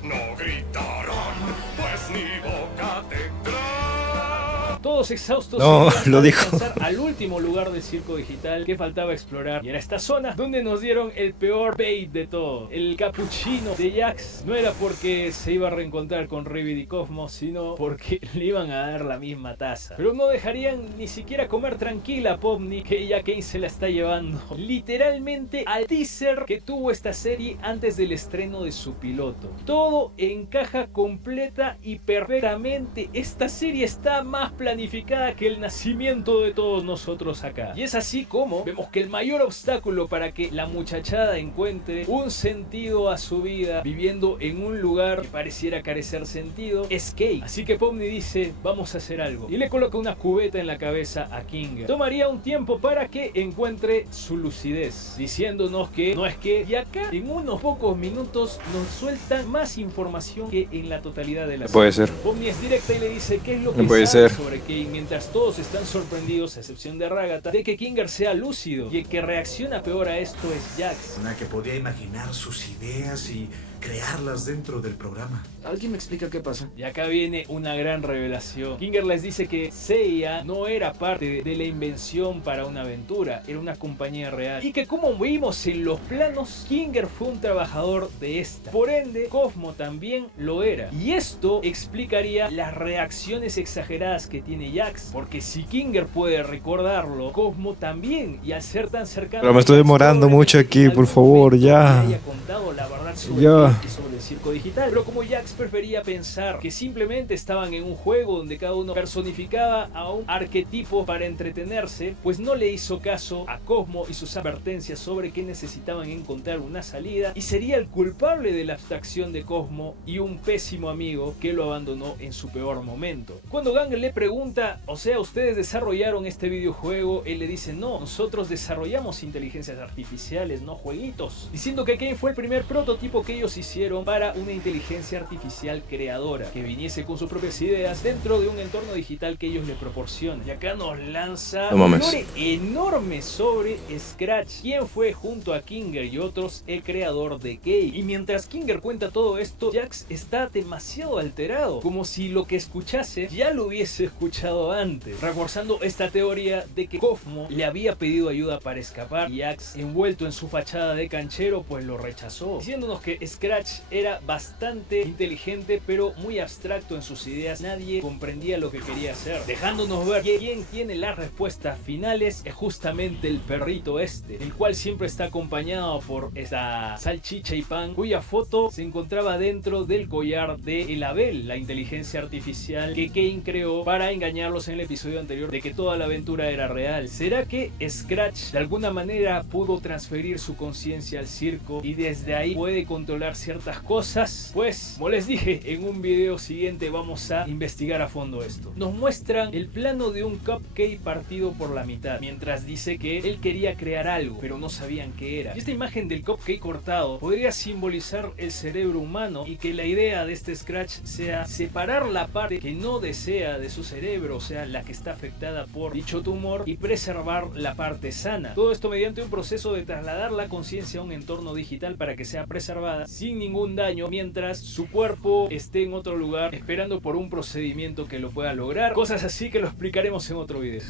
No gritarán, pues ni boca tendrán. Todos exhaustos, No, se lo a dijo. alcanzar al último lugar del circo digital que faltaba explorar, y era esta zona donde nos dieron el peor bait de todo. El capuchino de Jax no era porque se iba a reencontrar con Rabbit y Cosmo, sino porque le iban a dar la misma taza. Pero no dejarían ni siquiera comer tranquila a Pomni, que ya Kane se la está llevando literalmente al teaser que tuvo esta serie antes del estreno de su piloto. Todo encaja completa y perfectamente. Esta serie está más planificada que el nacimiento de todos nosotros acá. Y es así como vemos que el mayor obstáculo para que la muchachada encuentre un sentido a su vida viviendo en un lugar que pareciera carecer sentido es Kane. Así que Pomni dice, vamos a hacer algo, y le coloca una cubeta en la cabeza a Kinger. Tomaría un tiempo para que encuentre su lucidez, diciéndonos que no es que, y acá en unos pocos minutos nos sueltan más información que en la totalidad de la serie. Puede ser. Pomni es directa y le dice qué es lo que No puede sabe ser. sobre Kane, mientras todos están sorprendidos, a excepción de Ragata, de que Kinger sea lúcido, y el que reacciona peor a esto es Jax. Una que podía imaginar sus ideas y crearlas dentro del programa. ¿Alguien me explica qué pasa? Y acá viene una gran revelación. Kinger les dice que Seiya no era parte de la invención para una aventura, era una compañía real. Y que como vimos en los planos, Kinger fue un trabajador de esta. Por ende, Cosmo también lo era. Y esto explicaría las reacciones exageradas que tiene Jax. Porque si Kinger puede recordarlo, Cosmo también. Y al ser tan cercano... Pero me estoy demorando mucho aquí, por favor, ya. Haya contado la verdad sobre Ya. Kane y sobre el circo digital. Pero como Jax prefería pensar que simplemente estaban en un juego donde cada uno personificaba a un arquetipo para entretenerse, pues no le hizo caso a Cosmo y sus advertencias sobre que necesitaban encontrar una salida, y sería el culpable de la abstracción de Cosmo y un pésimo amigo que lo abandonó en su peor momento. Cuando Gang le pregunta, o sea, ¿ustedes desarrollaron este videojuego? Él le dice, no, nosotros desarrollamos inteligencias artificiales, no jueguitos, diciendo que Kane fue el primer prototipo que ellos hicieron para una inteligencia artificial creadora, que viniese con sus propias ideas dentro de un entorno digital que ellos le proporcionan. Y acá nos lanza No un mames. lore enorme sobre Scratch, quien fue junto a Kinger y otros el creador de Kane. Y mientras Kinger cuenta todo esto, Jax está demasiado alterado, como si lo que escuchase ya lo hubiese escuchado antes, reforzando esta teoría de que Cosmo le había pedido ayuda para escapar, y Jax, envuelto en su fachada de canchero, pues lo rechazó, diciéndonos que Scratch era bastante inteligente pero muy abstracto en sus ideas. Nadie comprendía lo que quería hacer, dejándonos ver que quien tiene las respuestas finales es justamente el perrito este, el cual siempre está acompañado por esta salchicha y pan, cuya foto se encontraba dentro del collar de el Abel, la inteligencia artificial que Kane creó para engañarlos en el episodio anterior de que toda la aventura era real. ¿Será que Scratch de alguna manera pudo transferir su conciencia al circo y desde ahí puede controlar ciertas cosas? Pues, como les dije, en un video siguiente vamos a investigar a fondo esto. Nos muestran el plano de un cupcake partido por la mitad, mientras dice que él quería crear algo, pero no sabían qué era. Y esta imagen del cupcake cortado podría simbolizar el cerebro humano, y que la idea de este Scratch sea separar la parte que no desea de su cerebro, o sea, la que está afectada por dicho tumor, y preservar la parte sana. Todo esto mediante un proceso de trasladar la conciencia a un entorno digital para que sea preservada sin sin ningún daño mientras su cuerpo esté en otro lugar esperando por un procedimiento que lo pueda lograr. Cosas así que lo explicaremos en otro video.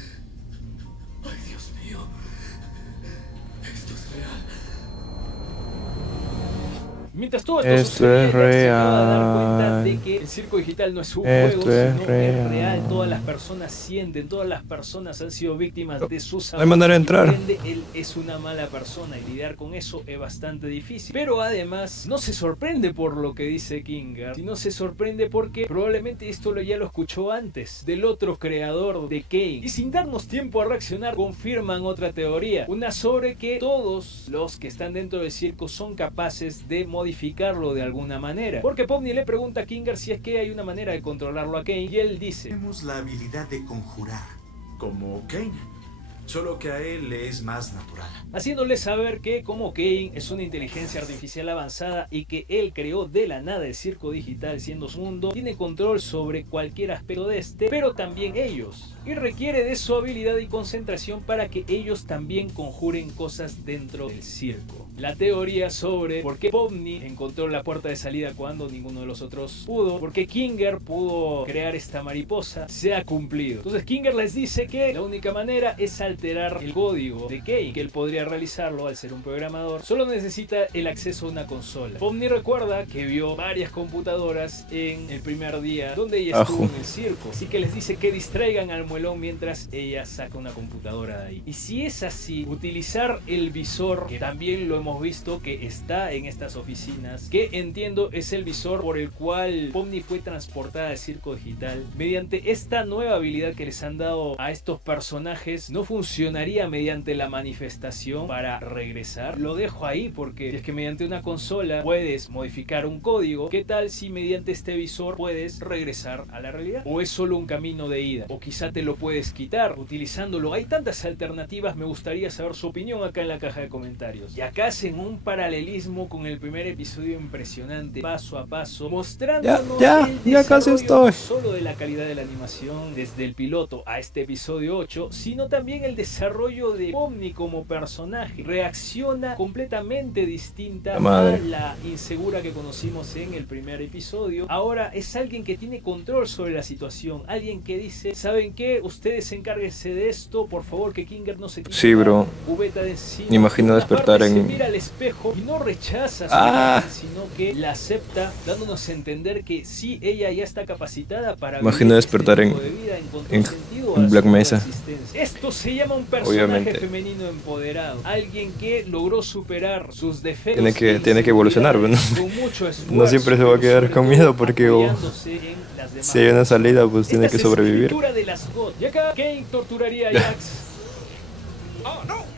Ay, Dios mío. Esto es real. Mientras todo esto sucedía, Jack se acaba de dar cuenta de que el circo digital no es un juego, sino es real. Todas las personas sienten, todas las personas han sido víctimas de sus No hay manera de entrar. Él es una mala persona y lidiar con eso es bastante difícil. Pero además, no se sorprende por lo que dice Kinger, sino se sorprende porque probablemente esto ya lo escuchó antes, del otro creador de Kane. Y sin darnos tiempo a reaccionar, confirman otra teoría, una sobre que todos los que están dentro del circo son capaces de modificarlo de alguna manera. Porque Pomni le pregunta a Kinger si es que hay una manera de controlarlo a Kane y él dice: Tenemos la habilidad de conjurar, como Kane, solo que a él le es más natural. Haciéndole saber que como Kane es una inteligencia artificial avanzada y que él creó de la nada el circo digital siendo su mundo, tiene control sobre cualquier aspecto de este, pero también ellos, y requiere de su habilidad y concentración para que ellos también conjuren cosas dentro del circo. La teoría sobre por qué Pomni encontró la puerta de salida cuando ninguno de los otros pudo, por qué Kinger pudo crear esta mariposa, se ha cumplido. Entonces Kinger les dice que la única manera es alterar el código de Kane, que él podría realizarlo al ser un programador, solo necesita el acceso a una consola. Pomni recuerda que vio varias computadoras en el primer día donde ella estuvo en el circo, así que les dice que distraigan al muelón mientras ella saca una computadora de ahí. Y si es así, utilizar el visor, que también lo hemos visto que está en estas oficinas, que entiendo es el visor por el cual Pomni fue transportada al circo digital, mediante esta nueva habilidad que les han dado a estos personajes, no funcionaría mediante la manifestación para regresar. Lo dejo ahí porque si es que mediante una consola puedes modificar un código, ¿qué tal si mediante este visor puedes regresar a la realidad? ¿O es solo un camino de ida? ¿O quizá te lo puedes quitar utilizándolo? Hay tantas alternativas, me gustaría saber su opinión acá en la caja de comentarios. Y acá hacen un paralelismo con el primer episodio impresionante, paso a paso, mostrándonos ya casi estoy. no solo de la calidad de la animación desde el piloto a este episodio 8, sino también el desarrollo de Pomni como personaje. Reacciona completamente distinta a la insegura que conocimos en el primer episodio. Ahora es alguien que tiene control sobre la situación, alguien que dice: ¿saben qué? Ustedes encárguense de esto, por favor, que Kinger no se quite bro. cubeta de encima. Imagino despertar en... Se mira al espejo y no rechaza su imagen, sino que la acepta, dándonos a entender que sí, ella ya está capacitada para imagino despertar en Black Mesa. Esto se llama un personaje femenino empoderado, alguien que logró superar sus defectos. Tiene que evolucionar, ¿no? No siempre se va a quedar con miedo porque si hay una salida, pues tiene que sobrevivir. Y acá Kane torturaría a Jax. ¡Oh, no!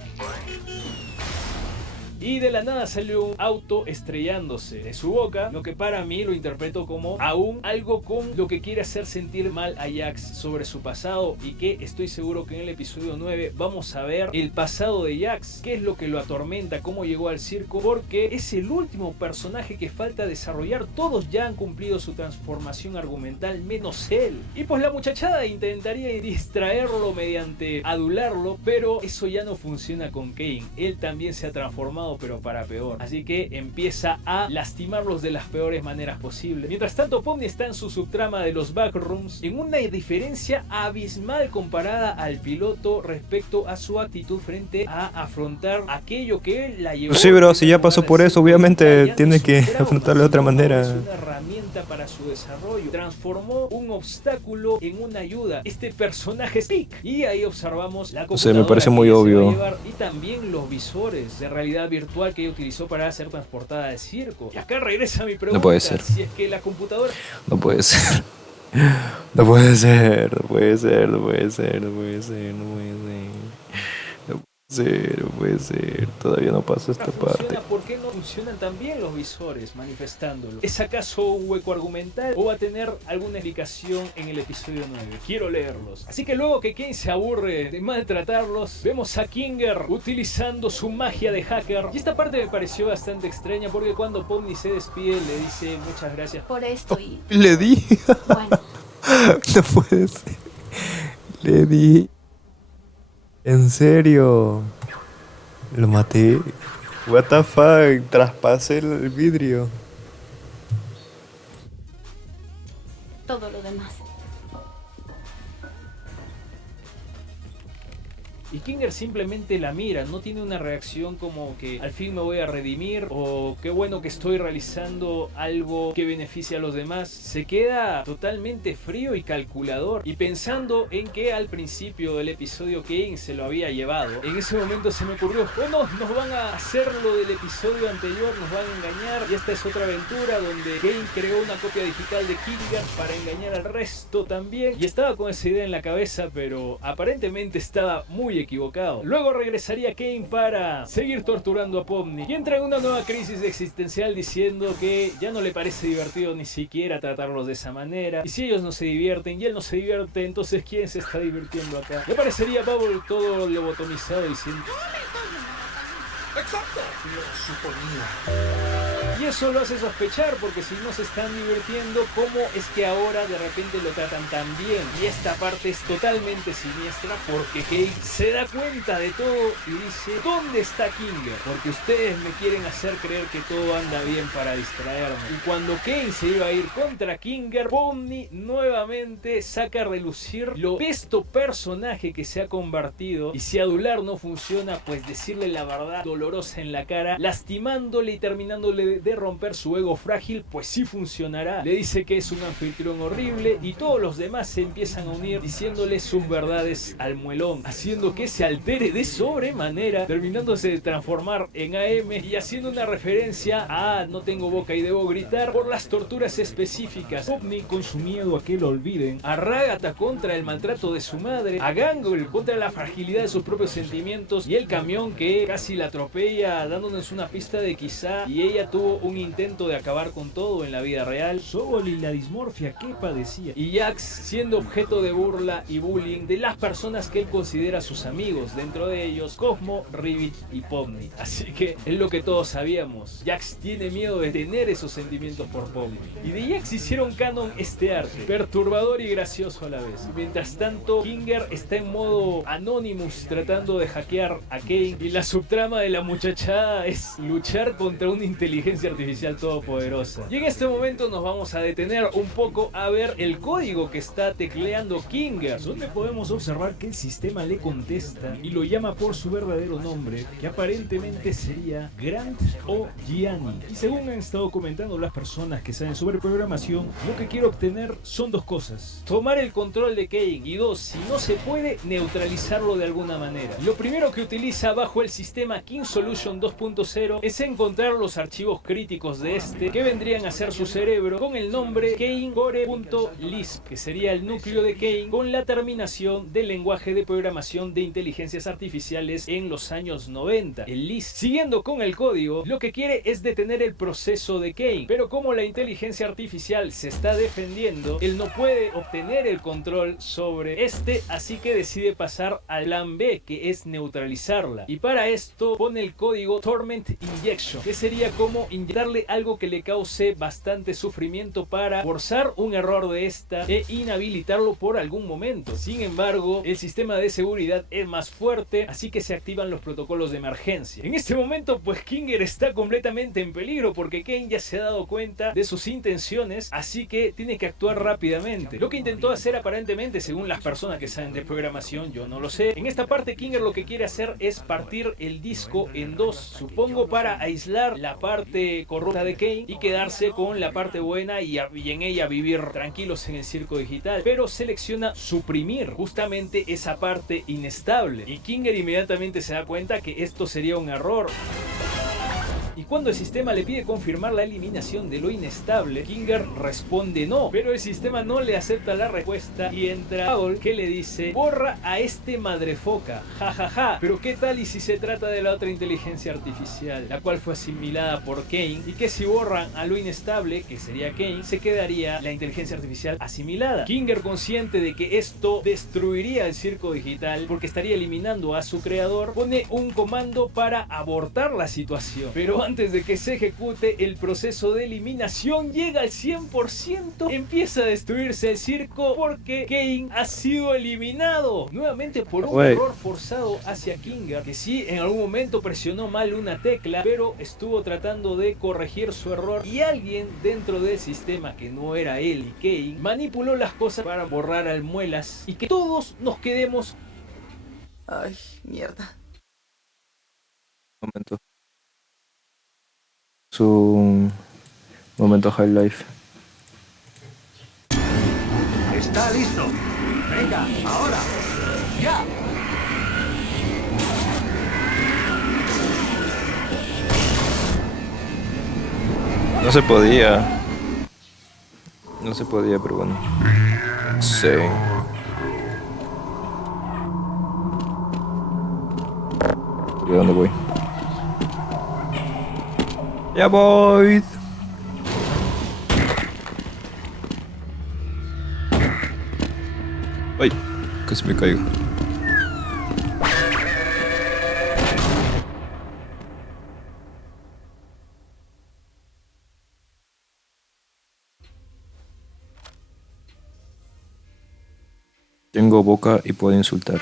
Y de la nada salió un auto estrellándose de su boca, lo que para mí lo interpreto como aún algo con lo que quiere hacer sentir mal a Jax sobre su pasado, y que estoy seguro que en el episodio 9 vamos a ver el pasado de Jax, qué es lo que lo atormenta, cómo llegó al circo, porque es el último personaje que falta desarrollar. Todos ya han cumplido su transformación argumental menos él, y pues la muchachada intentaría distraerlo mediante adularlo, pero eso ya no funciona con Kane. Él también se ha transformado, pero para peor, así que empieza a lastimarlos de las peores maneras posibles. Mientras tanto, Pomni está en su subtrama de los backrooms, en una diferencia abismal comparada al piloto respecto a su actitud frente a afrontar aquello que él la llevó. Sí, bro, si ya pasó por eso, obviamente tiene que afrontarlo de otra manera. Es una herramienta para su desarrollo. Transformó un obstáculo en una ayuda. Este personaje es Peak, y ahí observamos la computadora, me parece muy obvio. y también los visores de realidad virtual que ella utilizó para ser transportada al circo. Y acá regresa mi pregunta. No puede ser. Si es que la computadora... No puede ser. No puede ser. No puede ser. No puede ser. No puede ser. No puede ser. No puede ser. Todavía no pasó esta parte. ¿Por qué no funcionan también los visores manifestándolo? ¿Es acaso un hueco argumental o va a tener alguna explicación en el episodio 9? Quiero leerlos. Así que luego que Kane se aburre de maltratarlos, vemos a Kinger utilizando su magia de hacker. Y esta parte me pareció bastante extraña porque cuando Pomni se despide le dice muchas gracias por esto y... Le di. Bueno. No puede ser. Le di. En serio. Lo maté. What the fuck. Traspasé el vidrio. y Kinger simplemente la mira, no tiene una reacción como que al fin me voy a redimir o qué bueno que estoy realizando algo que beneficia a los demás. Se queda totalmente frío y calculador y pensando en que al principio del episodio Kane se lo había llevado. En ese momento se me ocurrió, oh no, nos van a hacer lo del episodio anterior, nos van a engañar y esta es otra aventura donde Kane creó una copia digital de Kinger para engañar al resto también, y estaba con esa idea en la cabeza, pero aparentemente estaba muy equivocado. Luego regresaría Kane para seguir torturando a Pomni y entra en una nueva crisis existencial diciendo que ya no le parece divertido ni siquiera tratarlos de esa manera, y si ellos no se divierten y él no se divierte, entonces ¿quién se está divirtiendo acá? Le parecería Bubble todo lobotomizado diciendo ¡Exacto! Lo suponía. y eso lo hace sospechar, porque si no se están divirtiendo, ¿cómo es que ahora de repente lo tratan tan bien? Y esta parte es totalmente siniestra porque Kane se da cuenta de todo y dice, ¿dónde está Kinger? Porque ustedes me quieren hacer creer que todo anda bien para distraerme. Y cuando Kane se iba a ir contra Kinger, Pomni nuevamente saca a relucir lo pesto personaje que se ha convertido, y si adular no funciona, pues decirle la verdad dolorosa en la cara, lastimándole y terminándole de romper su ego frágil, pues sí funcionará. Le dice que es un anfitrión horrible y todos los demás se empiezan a unir diciéndole sus verdades al muelón, haciendo que se altere de sobremanera, terminándose de transformar en AM y haciendo una referencia a no tengo boca y debo gritar por las torturas específicas. Pomni con su miedo a que lo olviden, a Ragatha contra el maltrato de su madre, a Gangle contra la fragilidad de sus propios sentimientos y el camión que casi la atropella, dándonos una pista de quizá y ella tuvo un intento de acabar con todo en la vida real, Sobol y la dismorfia que padecía, y Jax siendo objeto de burla y bullying de las personas que él considera sus amigos, dentro de ellos Cosmo, Ribbit y Pomni. Así que es lo que todos sabíamos, Jax tiene miedo de tener esos sentimientos por Pomni, y de Jax hicieron canon este arte, perturbador y gracioso a la vez. Mientras tanto, Kinger está en modo Anonymous tratando de hackear a Kane, y la subtrama de la muchachada es luchar contra una inteligencia artificial todopoderosa. Y en este momento nos vamos a detener un poco a ver el código que está tecleando Kinger, donde podemos observar que el sistema le contesta y lo llama por su verdadero nombre, que aparentemente sería Grant o Gianni. Y según han estado comentando las personas que saben sobre programación, lo que quiere obtener son dos cosas: tomar el control de Kane, y dos, si no se puede, neutralizarlo de alguna manera. Lo primero que utiliza bajo el sistema King Solution 2.0 es encontrar los archivos críticos de este, que vendrían a ser su cerebro, con el nombre kanecore.lisp, que sería el núcleo de Kane con la terminación del lenguaje de programación de inteligencias artificiales en los años 90, el Lisp. Siguiendo con el código, lo que quiere es detener el proceso de Kane, pero como la inteligencia artificial se está defendiendo, él no puede obtener el control sobre este, así que decide pasar al plan B, que es neutralizarla, y para esto pone el código Torment Injection, que sería como inyectarle algo que le cause bastante sufrimiento para forzar un error de esta e inhabilitarlo por algún momento. Sin embargo, el sistema de seguridad es más fuerte, así que se activan los protocolos de emergencia. En este momento, pues Kinger está completamente en peligro porque Kane ya se ha dado cuenta de sus intenciones, así que tiene que actuar rápidamente. Lo que intentó hacer aparentemente, según las personas que saben de programación, yo no lo sé, en esta parte Kinger lo que quiere hacer es partir el disco en dos, supongo para aislar la parte corrupta de Kane y quedarse con la parte buena y en ella vivir tranquilos en el circo digital, pero selecciona suprimir justamente esa parte inestable, y Kinger inmediatamente se da cuenta que esto sería un error. Y cuando el sistema le pide confirmar la eliminación de lo inestable, Kinger responde no, pero el sistema no le acepta la respuesta y entra Paul, que le dice: borra a este madrefoca, jajaja. Pero qué tal y si se trata de la otra inteligencia artificial, la cual fue asimilada por Kane, y que si borran a lo inestable, que sería Kane, se quedaría la inteligencia artificial asimilada. Kinger, consciente de que esto destruiría el circo digital porque estaría eliminando a su creador, pone un comando para abortar la situación, pero antes de que se ejecute el proceso de eliminación llega al 100%, empieza a destruirse el circo porque Kane ha sido eliminado nuevamente por un error forzado hacia Kinger, que sí en algún momento presionó mal una tecla, pero estuvo tratando de corregir su error, y alguien dentro del sistema, que no era él y Kane, manipuló las cosas para borrar al muelas y que todos nos quedemos Ay, mierda. Momento. Su momento high life. Está listo. Venga, ahora. Ya. No se podía. No se podía, pero bueno. Sí. ¿Y a dónde voy? Ya voy. Ay, casi me caigo. Tengo boca y puedo insultar.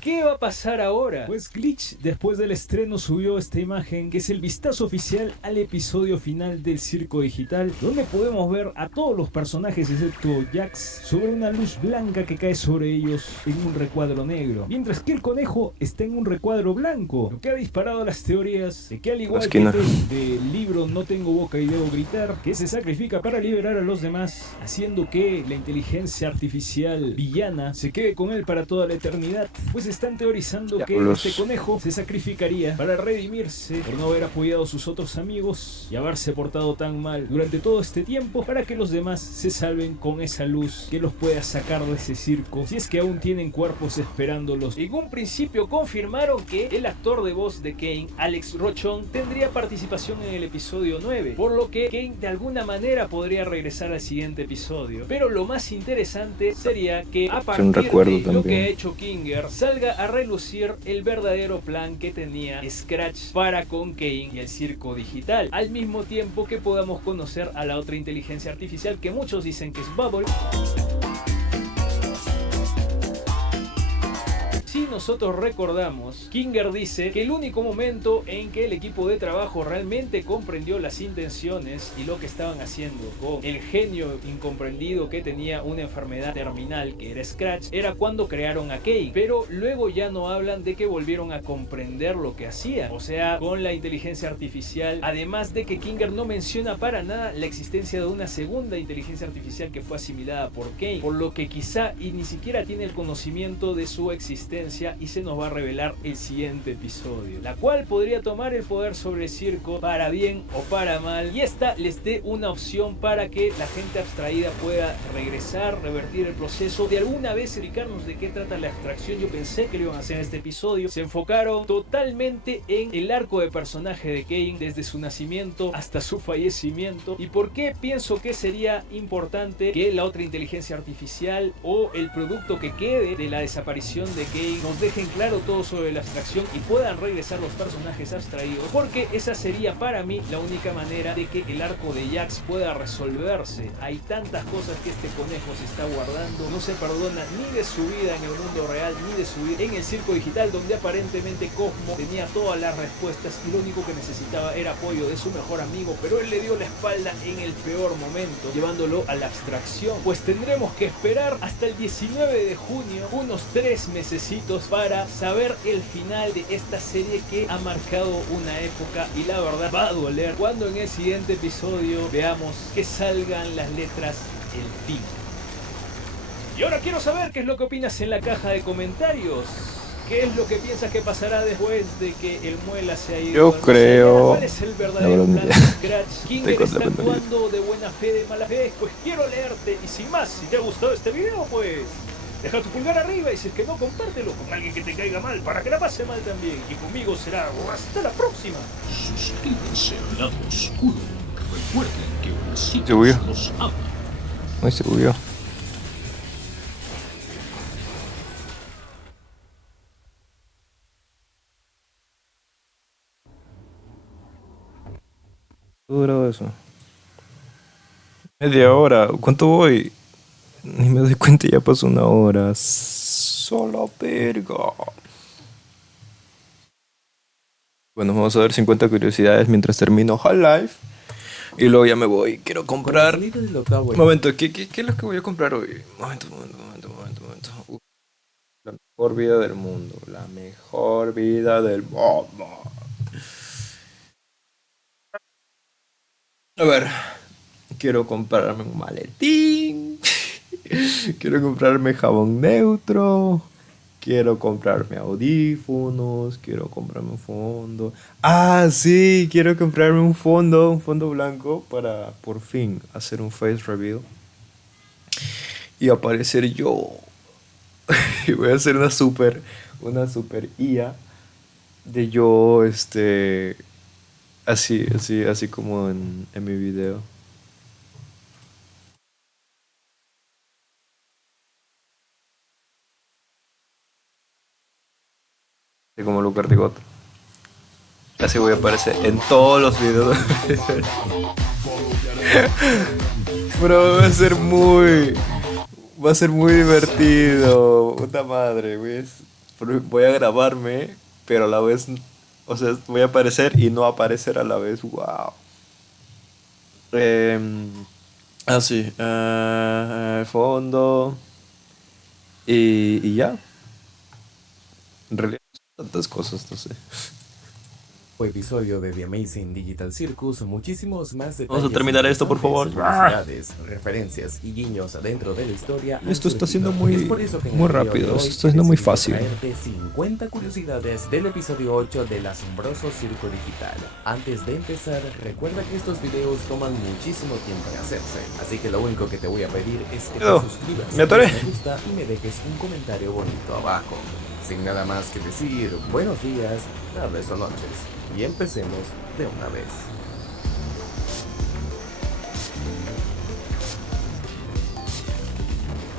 ¿Qué va a pasar ahora? Pues Glitch, después del estreno, subió esta imagen que es el vistazo oficial al episodio final del Circo Digital, donde podemos ver a todos los personajes excepto Jax sobre una luz blanca que cae sobre ellos en un recuadro negro, mientras que el conejo está en un recuadro blanco, lo que ha disparado las teorías de que, al igual que del libro No tengo boca y debo gritar, que se sacrifica para liberar a los demás, haciendo que la inteligencia artificial villana se quede con él para toda la eternidad, pues están teorizando que este conejo se sacrificaría para redimirse por no haber apoyado a sus otros amigos y haberse portado tan mal durante todo este tiempo, para que los demás se salven con esa luz que los pueda sacar de ese circo, si es que aún tienen cuerpos esperándolos. En un principio confirmaron que el actor de voz de Kane, Alex Rochon, tendría participación en el episodio 9, por lo que Kane de alguna manera podría regresar al siguiente episodio. Pero lo más interesante sería que a partir de lo que ha hecho Kinger salga a relucir el verdadero plan que tenía Scratch para con Kane y el Circo Digital, al mismo tiempo que podamos conocer a la otra inteligencia artificial que muchos dicen que es Bubble. Si nosotros recordamos, Kinger dice que el único momento en que el equipo de trabajo realmente comprendió las intenciones y lo que estaban haciendo con el genio incomprendido que tenía una enfermedad terminal que era Scratch, era cuando crearon a Kane, pero luego ya no hablan de que volvieron a comprender lo que hacían, o sea, con la inteligencia artificial, además de que Kinger no menciona para nada la existencia de una segunda inteligencia artificial que fue asimilada por Kane, por lo que quizá y ni siquiera tiene el conocimiento de su existencia, y se nos va a revelar el siguiente episodio, la cual podría tomar el poder sobre el circo para bien o para mal, y esta les dé una opción para que la gente abstraída pueda regresar, revertir el proceso, de alguna vez explicarnos de qué trata la abstracción. Yo pensé que lo iban a hacer en este episodio. Se enfocaron totalmente en el arco de personaje de Kane desde su nacimiento hasta su fallecimiento, y por qué pienso que sería importante que la otra inteligencia artificial o el producto que quede de la desaparición de Kane nos dejen claro todo sobre la abstracción y puedan regresar los personajes abstraídos, porque esa sería para mí la única manera de que el arco de Jax pueda resolverse. Hay tantas cosas que este conejo se está guardando, no se perdona ni de su vida en el mundo real ni de su vida en el circo digital, donde aparentemente Cosmo tenía todas las respuestas y lo único que necesitaba era apoyo de su mejor amigo, pero él le dio la espalda en el peor momento, llevándolo a la abstracción. Pues tendremos que esperar hasta el 19 de junio, unos 3 mesecitos, para saber el final de esta serie que ha marcado una época, y la verdad va a doler cuando en el siguiente episodio veamos que salgan las letras el fin. Y ahora quiero saber qué es lo que opinas en la caja de comentarios. ¿Qué es lo que piensas que pasará después de que el Muela se ha ido? Yo creo... ¿Cuál es el verdadero plan de Scratch? ¿Kinger está actuando de buena fe, de mala fe? Pues quiero leerte, y sin más, si te ha gustado este video, pues deja tu pulgar arriba, y si es que no, compártelo con alguien que te caiga mal para que la pase mal también. Y conmigo será hasta la próxima. Suscríbanse al lado oscuro. Recuerden que Besitos los ama. Ay, se bugueó. ¿Cuánto duró eso? Media hora. ¿Cuánto voy? Ni me doy cuenta, ya pasó una hora. Solo verga. Bueno, vamos a ver 50 curiosidades mientras termino Half-Life. Y luego ya me voy. Quiero comprar... Un momento, ¿qué es lo que voy a comprar hoy? Momento. Mejor vida del mundo. La mejor vida del mundo. A ver. Quiero comprarme un maletín. Quiero comprarme jabón neutro. Quiero comprarme audífonos. Quiero comprarme un fondo. Ah, sí. Quiero comprarme un fondo blanco para por fin hacer un face reveal. Y aparecer yo. Y voy a hacer una super IA de yo, así como en mi video. Así como Lucas Rigoto. Así voy a aparecer en todos los videos. Pero va a ser muy divertido. Puta madre, voy a grabarme, pero a la vez, o sea, voy a aparecer y no aparecer a la vez. Wow. Así, fondo y ya. En realidad tantas cosas, no sé. Episodio de The Amazing Digital Circus, muchísimos más detalles. Vamos a terminar esto, por favor. Curiosidades, referencias y guiños dentro de la historia. Esto está siendo muy rápido, esto está siendo muy fácil. 50 curiosidades del episodio 8 del asombroso Circo Digital. Antes de empezar, recuerda que estos videos toman muchísimo tiempo en hacerse, así que lo único que te voy a pedir es que te suscribas, me gusta y me dejes un comentario bonito abajo. Sin nada más que decir, buenos días, tardes o noches, y empecemos de una vez.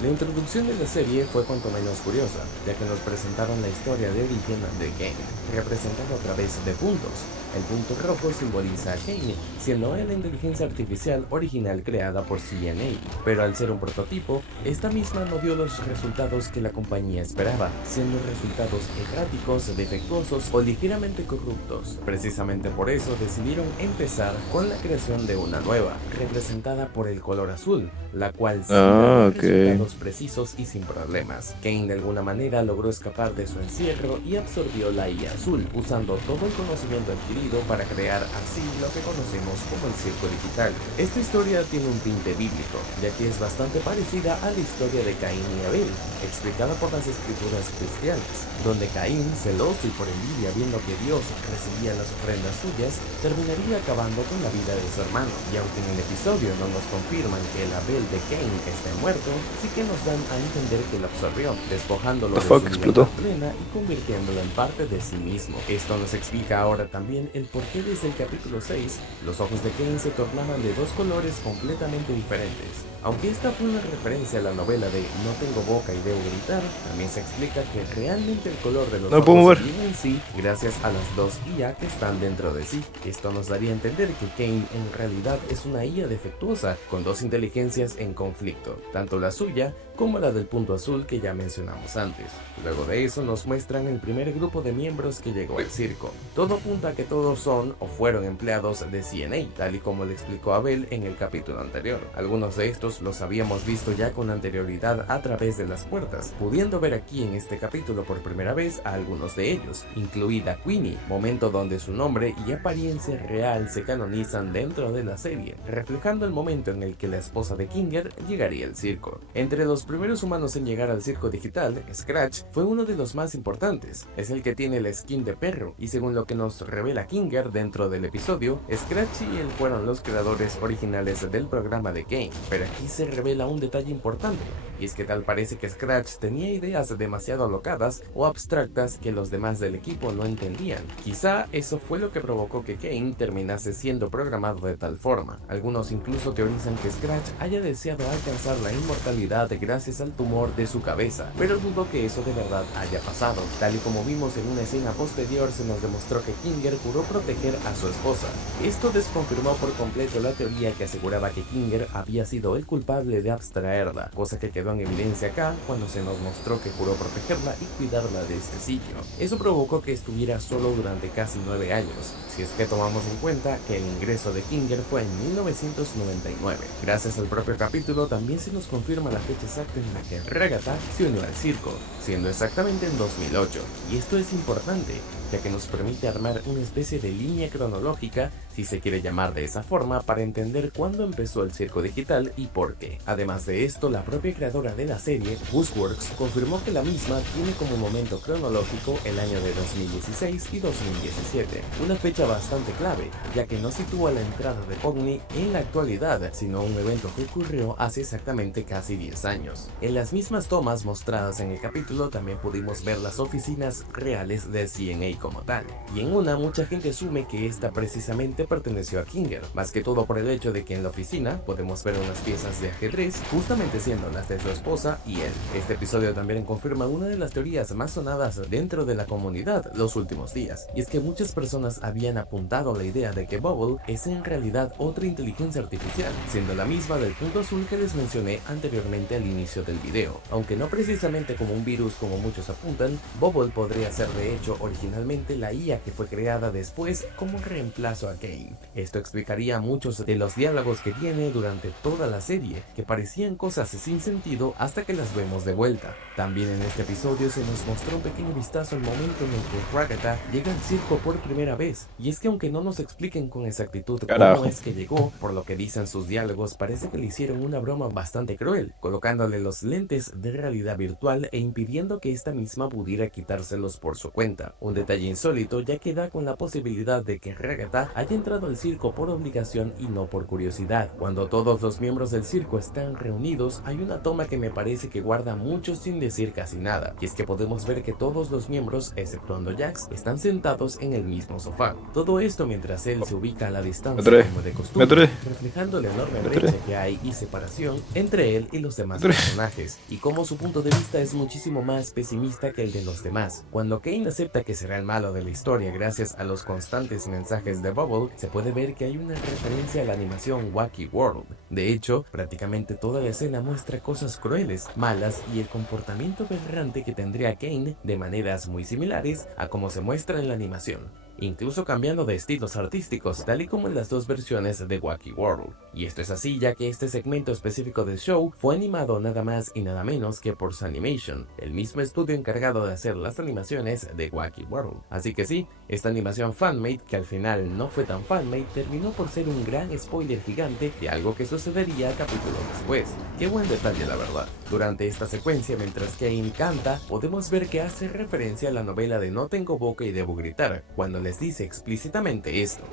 La introducción de la serie fue cuanto menos curiosa, ya que nos presentaron la historia de origen de Kane, representado a través de puntos. El punto rojo simboliza a Kane, siendo él la inteligencia artificial original creada por CNA, pero al ser un prototipo, esta misma no dio los resultados que la compañía esperaba, siendo resultados erráticos, defectuosos o ligeramente corruptos. Precisamente por eso decidieron empezar con la creación de una nueva, representada por el color azul, la cual sí da resultados precisos y sin problemas. Kane de alguna manera logró escapar de su encierro y absorbió la IA azul, usando todo el conocimiento adquirido para crear así lo que conocemos como el Circo Digital. Esta historia tiene un tinte bíblico, ya que es bastante parecida a la historia de Caín y Abel, explicada por las escrituras cristianas, donde Caín, celoso y por envidia viendo que Dios recibía las ofrendas suyas, terminaría acabando con la vida de su hermano. Y aunque en el episodio no nos confirman que el Abel de Cain esté muerto, sí que nos dan a entender que lo absorbió, despojándolo de su libertad plena y convirtiéndolo en parte de sí mismo. Esto nos explica ahora también el por qué desde el capítulo 6, los ojos de Kane se tornaban de dos colores completamente diferentes. Aunque esta fue una referencia a la novela de No tengo boca y debo gritar, también se explica que realmente el color de los ojos viene en sí gracias a las dos IA que están dentro de sí. Esto nos daría a entender que Kane en realidad es una IA defectuosa, con dos inteligencias en conflicto, tanto la suya como la del punto azul que ya mencionamos antes. Luego de eso nos muestran el primer grupo de miembros que llegó al circo. Todo apunta a que todos son o fueron empleados de CNA, tal y como le explicó Abel en el capítulo anterior. Algunos de estos los habíamos visto ya con anterioridad a través de las puertas, pudiendo ver aquí en este capítulo por primera vez a algunos de ellos, incluida Queenie, momento donde su nombre y apariencia real se canonizan dentro de la serie, reflejando el momento en el que la esposa de Kinger llegaría al circo. Entre los primeros humanos en llegar al circo digital, Scratch fue uno de los más importantes. Es el que tiene la skin de perro, y según lo que nos revela Kinger dentro del episodio, Scratch y él fueron los creadores originales del programa de Kane. Pero aquí se revela un detalle importante, y es que tal parece que Scratch tenía ideas demasiado alocadas o abstractas que los demás del equipo no entendían. Quizá eso fue lo que provocó que Kane terminase siendo programado de tal forma. Algunos incluso teorizan que Scratch haya deseado alcanzar la inmortalidad gracias al tumor de su cabeza, pero dudo que eso de verdad haya pasado. Tal y como vimos en una escena posterior, se nos demostró que Kinger juró proteger a su esposa. Esto desconfirmó por completo la teoría que aseguraba que Kinger había sido el culpable de abstraerla, cosa que quedó quedó en evidencia acá cuando se nos mostró que juró protegerla y cuidarla de este sitio. Eso provocó que estuviera solo durante casi 9 años, si es que tomamos en cuenta que el ingreso de Kinger fue en 1999. Gracias al propio capítulo también se nos confirma la fecha exacta en la que Ragatha se unió al circo, siendo exactamente en 2008, y esto es importante, ya que nos permite armar una especie de línea cronológica, si se quiere llamar de esa forma, para entender cuándo empezó el circo digital y por qué. Además de esto, la propia creadora de la serie, Buzzworks, confirmó que la misma tiene como momento cronológico el año de 2016 y 2017, una fecha bastante clave, ya que no sitúa la entrada de Pomni en la actualidad, sino un evento que ocurrió hace exactamente casi 10 años. En las mismas tomas mostradas en el capítulo también pudimos ver las oficinas reales de CNA como tal, y en una mucha gente asume que esta precisamente perteneció a Kinger, más que todo por el hecho de que en la oficina podemos ver unas piezas de ajedrez, justamente siendo las de su esposa y él. Este episodio también confirma una de las teorías más sonadas dentro de la comunidad los últimos días, y es que muchas personas habían apuntado la idea de que Bubble es en realidad otra inteligencia artificial, siendo la misma del punto azul que les mencioné anteriormente al inicio del video. Aunque no precisamente como un virus como muchos apuntan, Bubble podría ser de hecho originalmente la IA que fue creada después como reemplazo a Kane. Esto explicaría muchos de los diálogos que tiene durante toda la serie, que parecían cosas sin sentido hasta que las vemos de vuelta. También en este episodio se nos mostró un pequeño vistazo al momento en el que Ragatha llega al circo por primera vez, y es que aunque no nos expliquen con exactitud cómo es que llegó, por lo que dicen sus diálogos parece que le hicieron una broma bastante cruel, colocándole los lentes de realidad virtual e impidiendo que esta misma pudiera quitárselos por su cuenta. Un detalle insólito, ya que da con la posibilidad de que Ragatha haya entrado al circo por obligación y no por curiosidad. Cuando todos los miembros del circo están reunidos, hay una toma que me parece que guarda mucho sin decir casi nada, y es que podemos ver que todos los miembros, exceptuando Jax, están sentados en el mismo sofá. Todo esto mientras él se ubica a la distancia como de costumbre, reflejando la enorme brecha que hay y separación entre él y los demás personajes, y como su punto de vista es muchísimo más pesimista que el de los demás. Cuando Kane acepta que será el malo de la historia gracias a los constantes mensajes de Bubble, se puede ver que hay una referencia a la animación Wacky World. De hecho, prácticamente toda la escena muestra cosas crueles, malas y el comportamiento aberrante que tendría Kane de maneras muy similares a como se muestra en la animación, incluso cambiando de estilos artísticos, tal y como en las dos versiones de Wacky World. Y esto es así ya que este segmento específico del show fue animado nada más y nada menos que por Sanimation, el mismo estudio encargado de hacer las animaciones de Wacky World. Así que sí, esta animación fanmade, que al final no fue tan fanmade, terminó por ser un gran spoiler gigante de algo que sucedería capítulos después. Qué buen detalle la verdad. Durante esta secuencia, mientras Kane canta, podemos ver que hace referencia a la novela de No tengo boca y debo gritar, cuando les dice explícitamente esto.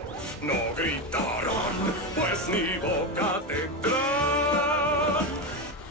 No gritarán, pues mi boca tendrá.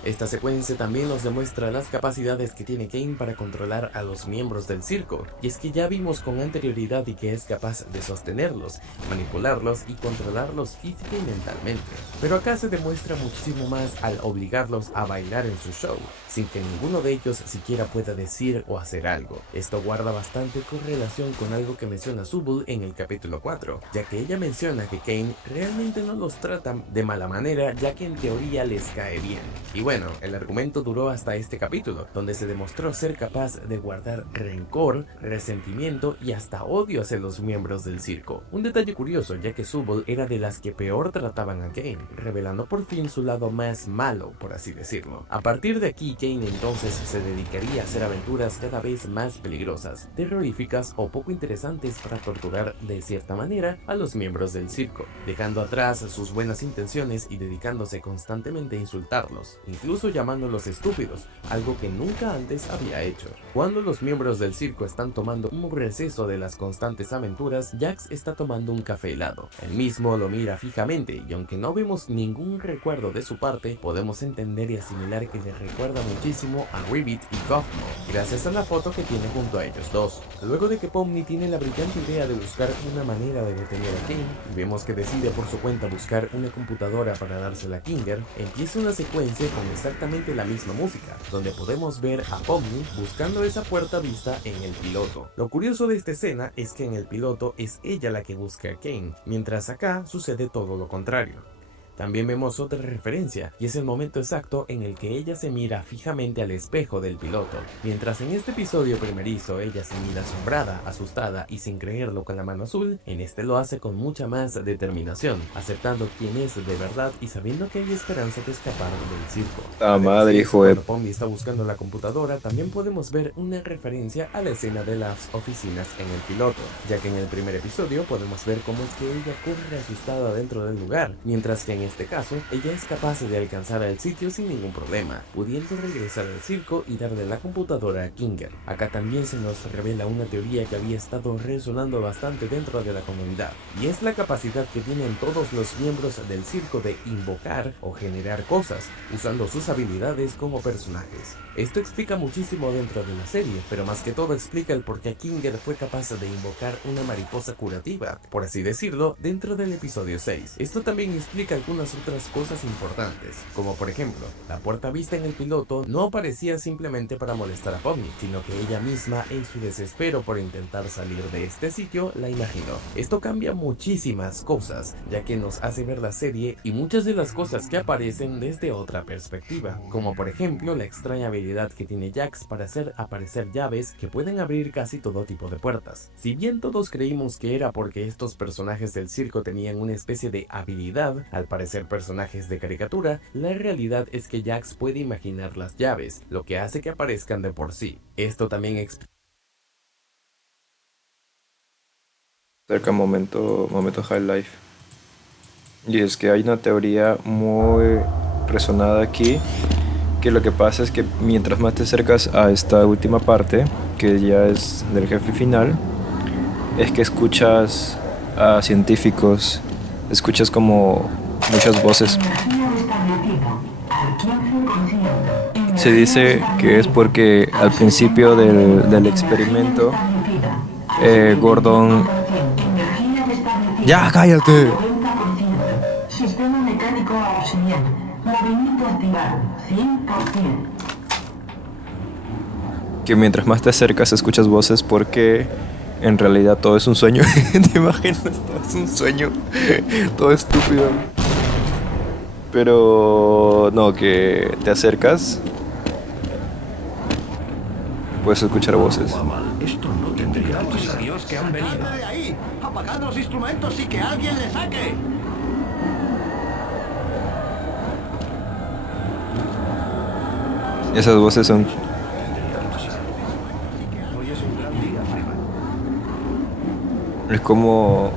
Esta secuencia también nos demuestra las capacidades que tiene Kane para controlar a los miembros del circo, y es que ya vimos con anterioridad y que es capaz de sostenerlos, manipularlos y controlarlos física y mentalmente. Pero acá se demuestra muchísimo más al obligarlos a bailar en su show, sin que ninguno de ellos siquiera pueda decir o hacer algo. Esto guarda bastante correlación con algo que menciona Subble en el capítulo 4, ya que ella menciona que Kane realmente no los trata de mala manera, ya que en teoría les cae bien. Y bueno, el argumento duró hasta este capítulo, donde se demostró ser capaz de guardar rencor, resentimiento y hasta odio hacia los miembros del circo. Un detalle curioso, ya que Subble era de las que peor trataban a Kane, revelando por fin su lado más malo, por así decirlo. A partir de aquí, Kane entonces se dedicaría a hacer aventuras cada vez más peligrosas, terroríficas o poco interesantes para torturar de cierta manera a los miembros del circo, dejando atrás sus buenas intenciones y dedicándose constantemente a insultarlos, incluso llamándolos estúpidos, algo que nunca antes había hecho. Cuando los miembros del circo están tomando un receso de las constantes aventuras, Jax está tomando un café helado. Él mismo lo mira fijamente y aunque no vemos ningún recuerdo de su parte, podemos entender y asimilar que le recuerda muchísimo a Ribbit y Gothmo, gracias a la foto que tiene junto a ellos dos. Luego de que Pomni tiene la brillante idea de buscar una manera de detener a Kane, y vemos que decide por su cuenta buscar una computadora para dársela a Kinger, empieza una secuencia con exactamente la misma música, donde podemos ver a Pomni buscando esa puerta vista en el piloto. Lo curioso de esta escena es que en el piloto es ella la que busca a Kane, mientras acá sucede todo lo contrario. También vemos otra referencia, y es el momento exacto en el que ella se mira fijamente al espejo del piloto. Mientras en este episodio primerizo ella se mira asombrada, asustada y sin creerlo con la mano azul, en este lo hace con mucha más determinación, aceptando quién es de verdad y sabiendo que hay esperanza de escapar del circo. La madre, hijo de... Cuando Pomni está buscando la computadora, también podemos ver una referencia a la escena de las oficinas en el piloto, ya que en el primer episodio podemos ver cómo es que ella corre asustada dentro del lugar, mientras que en este caso, ella es capaz de alcanzar el sitio sin ningún problema, pudiendo regresar al circo y darle la computadora a Kinger. Acá también se nos revela una teoría que había estado resonando bastante dentro de la comunidad, y es la capacidad que tienen todos los miembros del circo de invocar o generar cosas, usando sus habilidades como personajes. Esto explica muchísimo dentro de la serie, pero más que todo explica el por qué Kinger fue capaz de invocar una mariposa curativa, por así decirlo, dentro del episodio 6. Esto también explica algunas otras cosas importantes, como por ejemplo, la puerta vista en el piloto no aparecía simplemente para molestar a Pomni, sino que ella misma en su desespero por intentar salir de este sitio la imaginó. Esto cambia muchísimas cosas, ya que nos hace ver la serie y muchas de las cosas que aparecen desde otra perspectiva, como por ejemplo la extraña habilidad que tiene Jax para hacer aparecer llaves que pueden abrir casi todo tipo de puertas. Si bien todos creímos que era porque estos personajes del circo tenían una especie de habilidad, al parecer personajes de caricatura, la realidad es que Jax puede imaginar las llaves, lo que hace que aparezcan de por sí. Esto también explica Cerca momento High Life. Y es que hay una teoría muy resonada aquí, que lo que pasa es que mientras más te acercas a esta última parte, que ya es del jefe final, es que escuchas a científicos, escuchas como muchas voces. Se dice que es porque al principio del experimento, Gordon... ¡Ya, cállate! Sistema mecánico auxiliar. Movimiento activado. 100%. Que mientras más te acercas escuchas voces porque en realidad todo es un sueño. ¿Te imaginas? Todo es un sueño. Todo estúpido. Pero no, que te acercas, puedes escuchar voces. Esto no tendría que pasar. Dios que han venido. ¡Salga de ahí! ¡Apagad los instrumentos y que alguien le saque! Esas voces son... Es como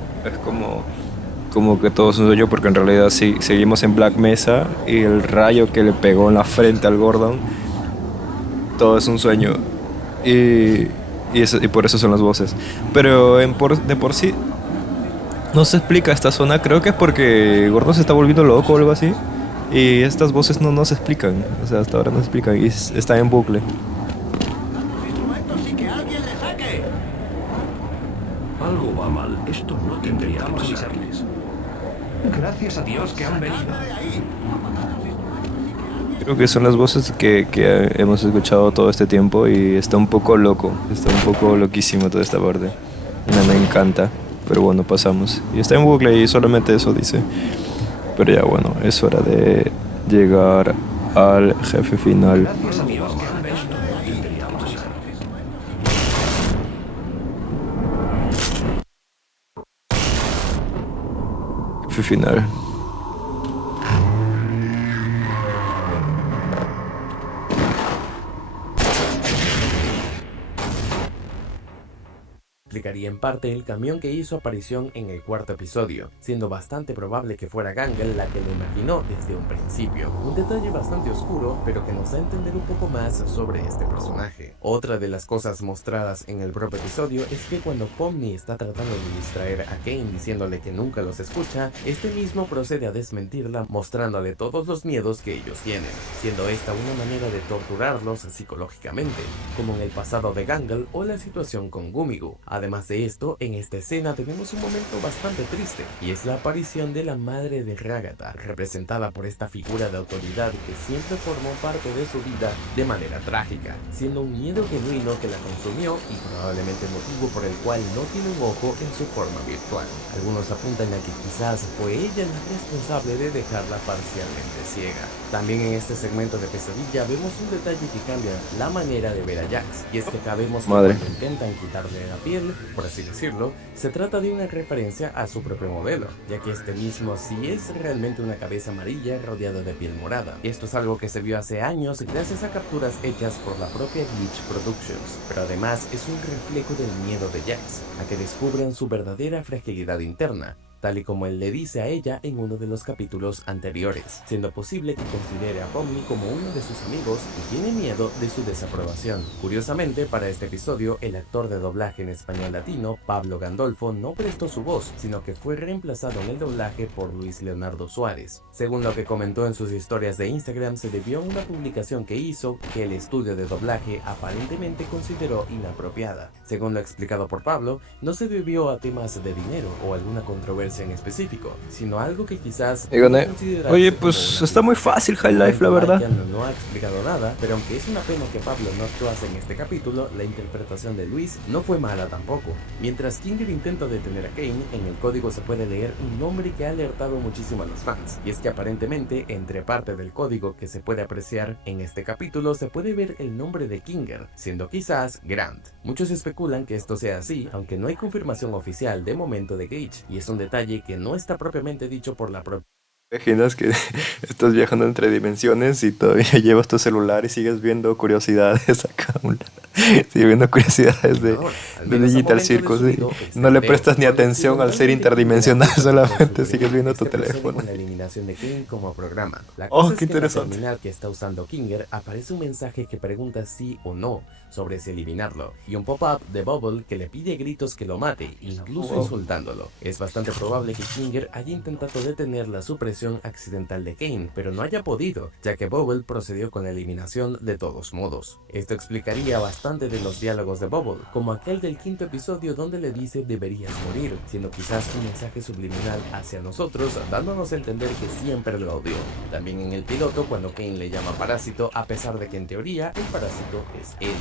que todo es un sueño, porque en realidad sí, seguimos en Black Mesa y el rayo que le pegó en la frente al Gordon, todo es un sueño. Y por eso son las voces. Pero de por sí no se explica esta zona. Creo que es porque Gordon se está volviendo loco o algo así. Y estas voces no se explican. O sea, hasta ahora no se explican. Y está en bucle. Algo va mal. Esto no tendría que pasar. Gracias a Dios que han venido. Creo que son las voces que hemos escuchado todo este tiempo. Y está un poco loco. Está un poco loquísimo toda esta parte. Me encanta. Pero bueno, pasamos. Y está en bucle y solamente eso dice. Pero ya bueno, es hora de llegar al jefe final. Jefe final. Explicaría en parte el camión que hizo aparición en el cuarto episodio, siendo bastante probable que fuera Gangle la que lo imaginó desde un principio. Un detalle bastante oscuro, pero que nos da a entender un poco más sobre este personaje. Otra de las cosas mostradas en el propio episodio es que cuando Pomni está tratando de distraer a Kane diciéndole que nunca los escucha, este mismo procede a desmentirla mostrándole todos los miedos que ellos tienen, siendo esta una manera de torturarlos psicológicamente, como en el pasado de Gangle o la situación con Gumigu. Además de esto, en esta escena tenemos un momento bastante triste, y es la aparición de la madre de Ragatha, representada por esta figura de autoridad que siempre formó parte de su vida de manera trágica, siendo un miedo genuino que la consumió y probablemente el motivo por el cual no tiene un ojo en su forma virtual. Algunos apuntan a que quizás fue ella la responsable de dejarla parcialmente ciega. También en este segmento de Pesadilla vemos un detalle que cambia la manera de ver a Jax, y es que acá vemos que cuando intentan quitarle la piel, por así decirlo, se trata de una referencia a su propio modelo, ya que este mismo sí es realmente una cabeza amarilla rodeada de piel morada. Y esto es algo que se vio hace años gracias a capturas hechas por la propia Glitch Productions, pero además es un reflejo del miedo de Jax, a que descubran su verdadera fragilidad interna, tal y como él le dice a ella en uno de los capítulos anteriores, siendo posible que considere a Pomni como uno de sus amigos y tiene miedo de su desaprobación. Curiosamente, para este episodio, el actor de doblaje en español latino, Pablo Gandolfo, no prestó su voz, sino que fue reemplazado en el doblaje por Luis Leonardo Suárez. Según lo que comentó en sus historias de Instagram, se debió a una publicación que hizo que el estudio de doblaje aparentemente consideró inapropiada. Según lo explicado por Pablo, no se debió a temas de dinero o alguna controversia en específico, sino algo que quizás oye, pues está muy fácil High Life, la verdad. No ha explicado nada, pero aunque es una pena que Pablo no actuase en este capítulo, la interpretación de Luis no fue mala tampoco. Mientras Kinger intenta detener a Kane, en el código se puede leer un nombre que ha alertado muchísimo a los fans, y es que aparentemente entre parte del código que se puede apreciar en este capítulo se puede ver el nombre de Kinger, siendo quizás Grant. Muchos especulan que esto sea así, aunque no hay confirmación oficial de momento de Gage, y es un detalle que no está propiamente dicho por la propia. Imaginas que estás viajando entre dimensiones y todavía llevas tu celular y sigues viendo curiosidades acá. Sigues viendo curiosidades de Digital Circus. No le prestas ni atención al ser interdimensional, solamente sigues viendo tu teléfono. Con la eliminación de Kane como programa. La cosa es que en la terminal que está usando Kinger aparece un mensaje que pregunta sí o no sobre si eliminarlo, y un pop-up de Bubble que le pide a gritos que lo mate, incluso insultándolo. Es bastante probable que Kinger haya intentado detener la supresión accidental de Kane, pero no haya podido, ya que Bubble procedió con la eliminación de todos modos. Esto explicaría bastante de los diálogos de Bubble, como aquel del quinto episodio donde le dice deberías morir, siendo quizás un mensaje subliminal hacia nosotros, dándonos a entender que siempre lo odió. También en el piloto, cuando Kane le llama parásito, a pesar de que en teoría el parásito es él.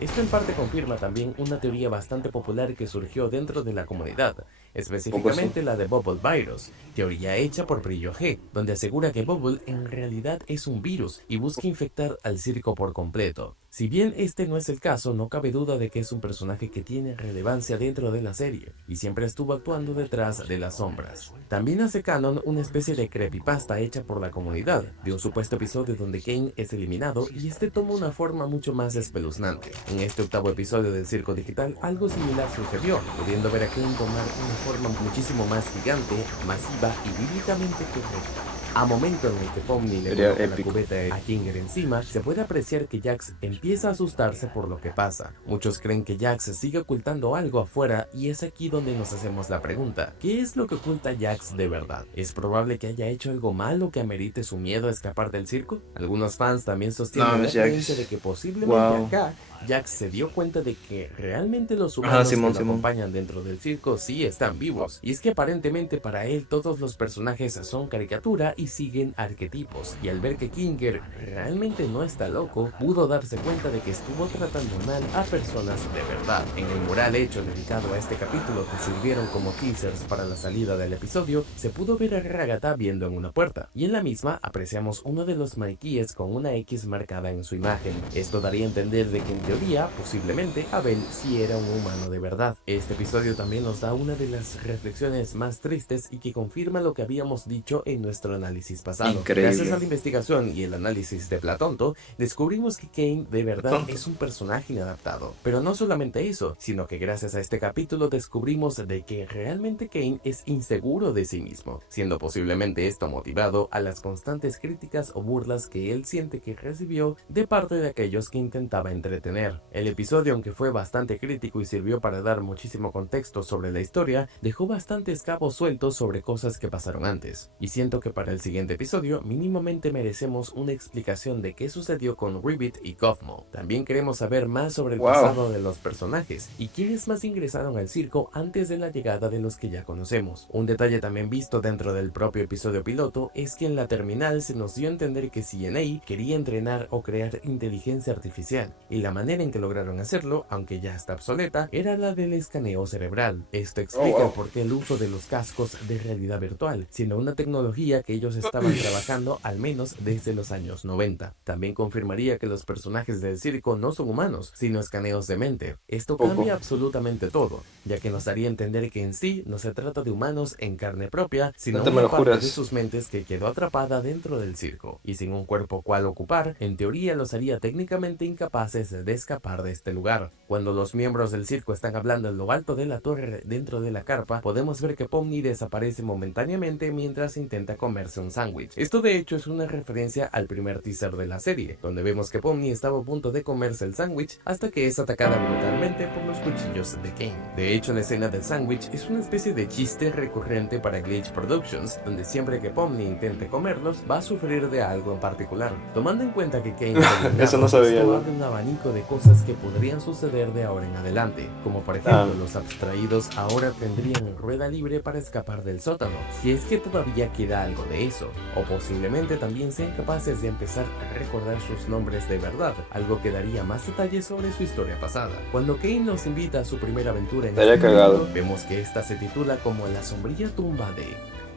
Esto en parte confirma también una teoría bastante popular que surgió dentro de la comunidad, específicamente la de Bubble Virus, teoría hecha por Brillo G, donde asegura que Bubble en realidad es un virus y busca infectar al circo por completo. Si bien este no es el caso, no cabe duda de que es un personaje que tiene relevancia dentro de la serie, y siempre estuvo actuando detrás de las sombras. También hace canon una especie de creepypasta hecha por la comunidad, de un supuesto episodio donde Kane es eliminado y este toma una forma mucho más espeluznante. En este octavo episodio del Circo Digital, algo similar sucedió, pudiendo ver a Kane tomar una forma muchísimo más gigante, masiva y bíblicamente correcta. A momento en el que Pomni le coloca la cubeta a Kinger encima, se puede apreciar que Jax empieza a asustarse por lo que pasa. Muchos creen que Jax sigue ocultando algo afuera y es aquí donde nos hacemos la pregunta: ¿qué es lo que oculta Jax de verdad? ¿Es probable que haya hecho algo malo que amerite su miedo a escapar del circo? Algunos fans también sostienen la creencia de que posiblemente acá Jax se dio cuenta de que realmente los humanos que lo acompañan dentro del circo sí están vivos, y es que aparentemente para él todos los personajes son caricatura y siguen arquetipos, y al ver que Kinger realmente no está loco, pudo darse cuenta de que estuvo tratando mal a personas de verdad. En el mural hecho dedicado a este capítulo, que sirvieron como teasers para la salida del episodio, se pudo ver a Ragatha viendo en una puerta, y en la misma apreciamos uno de los maniquíes con una X marcada en su imagen. Esto daría a entender de que en teoría, posiblemente, Abel sí era un humano de verdad. Este episodio también nos da una de las reflexiones más tristes y que confirma lo que habíamos dicho en nuestro análisis pasado. Increíble. Gracias a la investigación y el análisis de Platonto, descubrimos que Kane de verdad es un personaje inadaptado. Pero no solamente eso, sino que gracias a este capítulo descubrimos de que realmente Kane es inseguro de sí mismo, siendo posiblemente esto motivado a las constantes críticas o burlas que él siente que recibió de parte de aquellos que intentaba entretener. tener. El episodio, aunque fue bastante crítico y sirvió para dar muchísimo contexto sobre la historia, dejó bastantes cabos sueltos sobre cosas que pasaron antes. Y siento que para el siguiente episodio mínimamente merecemos una explicación de qué sucedió con Ribbit y Gothmo. También queremos saber más sobre el pasado de los personajes y quiénes más ingresaron al circo antes de la llegada de los que ya conocemos. Un detalle también visto dentro del propio episodio piloto es que en la terminal se nos dio a entender que CNA quería entrenar o crear inteligencia artificial, y la manera en que lograron hacerlo, aunque ya está obsoleta, era la del escaneo cerebral. Esto explica por qué el uso de los cascos de realidad virtual, siendo una tecnología que ellos estaban trabajando al menos desde los años 90. También confirmaría que los personajes del circo no son humanos, sino escaneos de mente. Esto cambia absolutamente todo, ya que nos haría entender que en sí no se trata de humanos en carne propia, sino una parte de sus mentes que quedó atrapada dentro del circo, y sin un cuerpo cual ocupar, en teoría los haría técnicamente incapaces de escapar de este lugar. Cuando los miembros del circo están hablando en lo alto de la torre dentro de la carpa, podemos ver que Pomni desaparece momentáneamente mientras intenta comerse un sándwich. Esto de hecho es una referencia al primer teaser de la serie, donde vemos que Pomni estaba a punto de comerse el sándwich hasta que es atacada brutalmente por los cuchillos de Kane. De hecho, la escena del sándwich es una especie de chiste recurrente para Glitch Productions, donde siempre que Pomni intente comerlos, va a sufrir de algo en particular. Tomando en cuenta que Kane eso no sabía, esto abre un abanico de cosas que podrían suceder de ahora en adelante, como por ejemplo los abstraídos ahora tendrían rueda libre para escapar del sótano, si es que todavía queda algo de eso, o posiblemente también sean capaces de empezar a recordar sus nombres de verdad, algo que daría más detalles sobre su historia pasada. Cuando Kane nos invita a su primera aventura en este mundo, vemos que esta se titula como La sombría tumba de...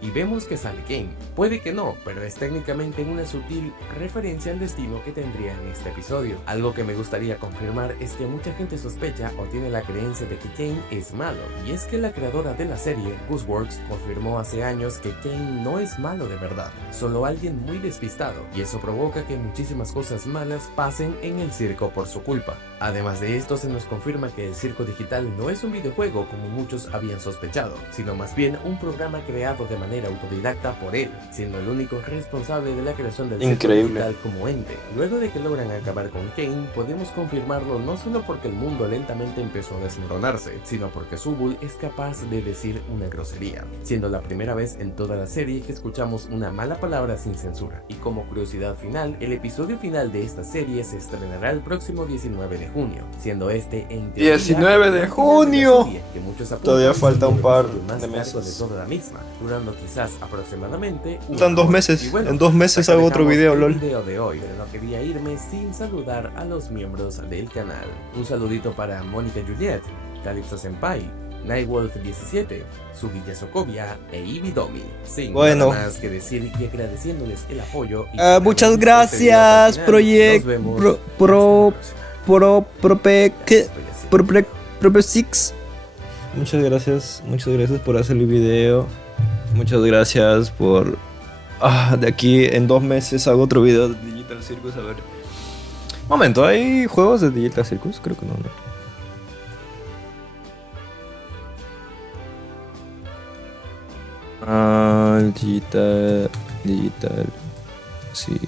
y vemos que sale Kane. Puede que no, pero es técnicamente una sutil referencia al destino que tendría en este episodio. Algo que me gustaría confirmar es que mucha gente sospecha o tiene la creencia de que Kane es malo, y es que la creadora de la serie, Gooseworks, confirmó hace años que Kane no es malo de verdad, solo alguien muy despistado, y eso provoca que muchísimas cosas malas pasen en el circo por su culpa. Además de esto, se nos confirma que el circo digital no es un videojuego como muchos habían sospechado, sino más bien un programa creado de manera autodidacta por él, siendo el único responsable de la creación del circo digital como ente. Luego de que logran acabar con Kane, podemos confirmarlo no solo porque el mundo lentamente empezó a desmoronarse, sino porque Subul es capaz de decir una grosería, siendo la primera vez en toda la serie que escuchamos una mala palabra sin censura. Y como curiosidad final, el episodio final de esta serie se estrenará el próximo 19 de junio, siendo este en teoría 19 de junio. que muchos Todavía falta un par de meses. De toda la misma, durando quizás aproximadamente faltan 2 meses. Bueno, en 2 meses hago otro video, lol. El video de hoy, pero no quería irme sin saludar a los miembros del canal. Un saludito para Mónica Juliet, Calypso Senpai, Nightwolf 17, Sugilla Sokovia e Ibidomi. Sin nada más que decir y agradeciéndoles el apoyo. Y muchas gracias, Project Six. Muchas gracias por hacer el video. Muchas gracias por... de aquí en 2 meses hago otro video de Digital Circus. A ver. Momento, ¿hay juegos de Digital Circus? Creo que no, Digital Circus.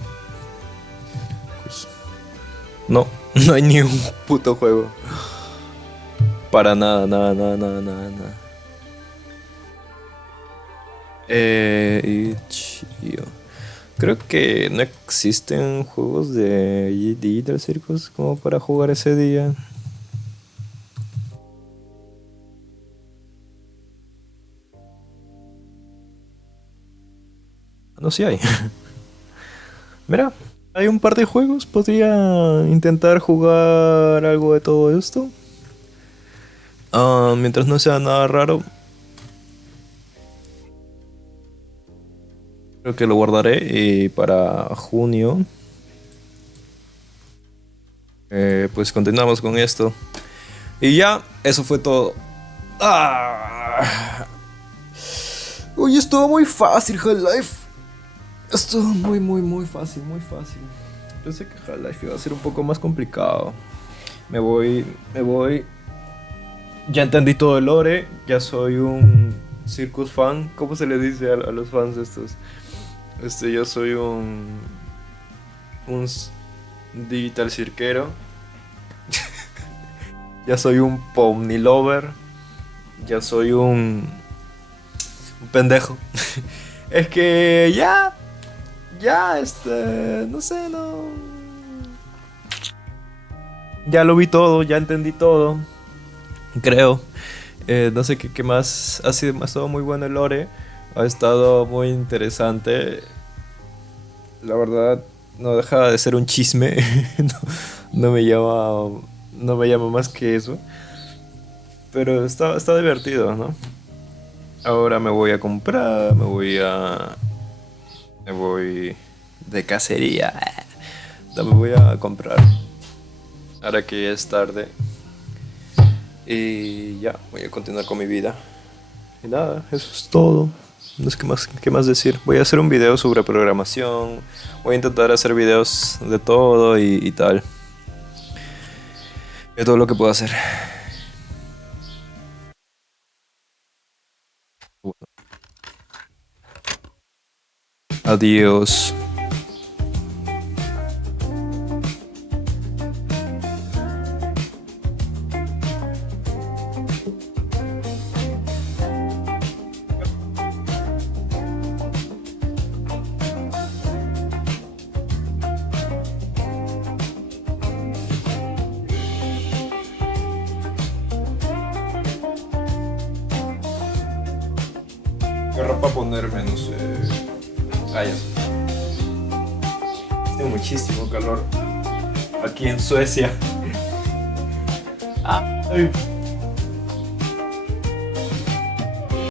No hay ni un puto juego. Para nada. Creo que no existen juegos de Digital Circus como para jugar ese día. No, sí hay. Mira, hay un par de juegos. Podría intentar jugar algo de todo esto. Mientras no sea nada raro. Creo que lo guardaré para junio. Pues continuamos con esto. Y ya, eso fue todo. Uy, estuvo muy fácil Half-Life. Estuvo muy fácil. Pensé que Half-Life iba a ser un poco más complicado. Me voy. Ya entendí todo el lore. Ya soy un circus fan. ¿Cómo se le dice a los fans estos? Yo soy un digital cirquero. Ya soy un pony lover. Ya soy un pendejo. Es que ya, no sé, no. Ya lo vi todo, ya entendí todo. Creo. No sé qué más. Ha estado muy bueno el lore. Ha estado muy interesante. La verdad, no deja de ser un chisme. No me llama más que eso. Pero está divertido, ¿no? Ahora me voy a comprar, me voy de cacería. Me voy a comprar. Ahora que ya es tarde. Y ya, voy a continuar con mi vida. Y nada, eso es todo. No sé qué más decir. Voy a hacer un video sobre programación. Voy a intentar hacer videos de todo y tal. De todo lo que puedo hacer. Adiós. ¿Qué ropa ponerme? No sé. Ya sé. Tengo muchísimo calor aquí en Suecia. Ay.